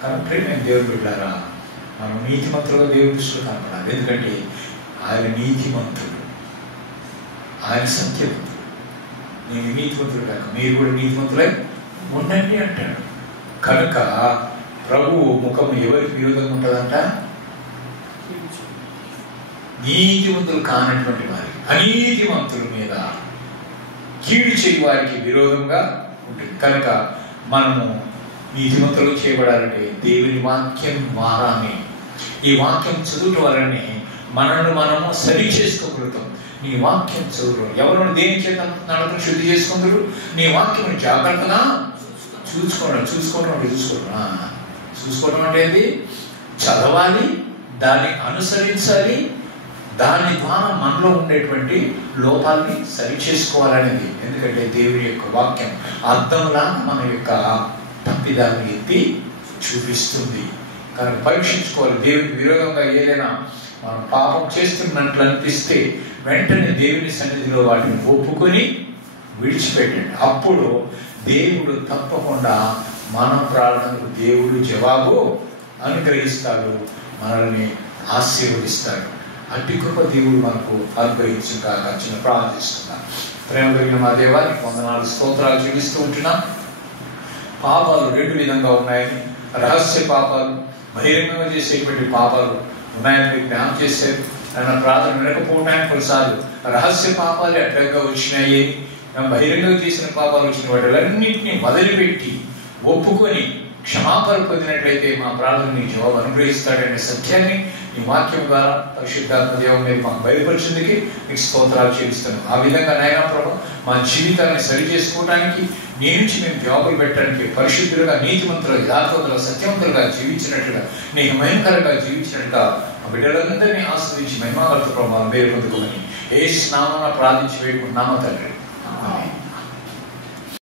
కాబట్టి నేను దేవుడు బిడ్డారా, మనం నీతిమంతులుగా దేవుడి దృష్టిలో కనపడాలి. ఎందుకంటే ఆయన నీతిమంతుడు, ఆయన సత్యవంతుడు. నేను నీతిమంతుడు కాక మీరు కూడా నీతిమంతులై ఉండండి అంటాడు. కనుక ప్రభువు ముఖము ఎవరికి విరోధంగా ఉంటుందంట? నీతిమంతులు కానటువంటి వారి, అనీతిమంతుల మీద, కీడు చేయి వారికి విరోధంగా ఉంటుంది. కనుక మనము నీతిమంతులు చేయబడాలంటే దేవుని వాక్యం ద్వారానే, ఈ వాక్యం చదువుట వలనే మనల్ని మనము సరి చేసుకోగలుగుతాం. నీ వాక్యం చదువు. ఎవరు దేని చేత నడకను శుద్ధి చేసుకుందరు? నీ వాక్యం జాగ్రత్తగా చూసుకోవడం అంటే ఏంటి? చదవాలి, దాన్ని అనుసరించాలి, దాని ద్వారా మనలో ఉండేటువంటి లోపాలని సరి చేసుకోవాలనేది. ఎందుకంటే దేవుని యొక్క వాక్యం అర్థంలా మన యొక్క తప్పిదాన్ని ఎత్తి చూపిస్తుంది. కనుక పరీక్షించుకోవాలి. దేవునికి విరోధంగా ఏదైనా మనం పాపం చేస్తున్నట్లు అనిపిస్తే వెంటనే దేవుని సన్నిధిలో వాటిని ఒప్పుకొని విడిచిపెట్టండి. అప్పుడు దేవుడు తప్పకుండా మన ప్రార్థనకు దేవుడు జవాబు అనుగ్రహిస్తాడు, మనల్ని ఆశీర్వదిస్తాడు. అట్టి కృప దేవుడు మనకు అనుగ్రహించిన కాక చిన్న ప్రార్థిస్తున్నాను. ప్రేమ కలిగిన మా దేవానికి వందనాలు, స్తోత్రాలు చూపిస్తూ ఉంటున్నాం. పాపాలు రెండు విధంగా ఉన్నాయని, రహస్య పాపాలు, బహిరంగంగా చేసేటువంటి పాపాలు ఉన్నాయని మీకు జ్ఞానం చేశారు. నన్ను ప్రార్థన వినకపోవడానికి కొన్నిసార్లు రహస్య పాపాలు అడ్డంగా వచ్చినాయి, బహిరంగంగా చేసిన పాపాలు వచ్చిన వాటిలన్నింటినీ వదిలిపెట్టి ఒప్పుకొని క్షమాపణ పొందినట్లయితే మా ప్రార్థన నీ జవాబు అనుగ్రహిస్తాడనే సత్యాన్ని నీ వాక్యం ద్వారా పరిశుద్ధాత్మ దేవం మీరు మాకు బయలుపరిచేందుకు మీకు స్తోత్రాలు చెల్లిస్తాను. ఆ విధంగా నాయనా ప్రభు మా జీవితాన్ని సరి చేసుకోవడానికి, నీ నుంచి మేము జవాబులు పెట్టడానికి పరిశుద్ధులుగా, నీతిమంతులుగా, యథార్థవంతులుగా, సత్యవంతులుగా జీవించినట్లుగా, నీకు మహిమకరంగా జీవించినట్టుగా ఆ బిడ్డలందరినీ ఆస్వాదించి మహిమాగల ప్రభావం పేరు పొందుకోమని యేసు నామమున ప్రార్థించి వేడుకుంటున్నాము తండ్రి.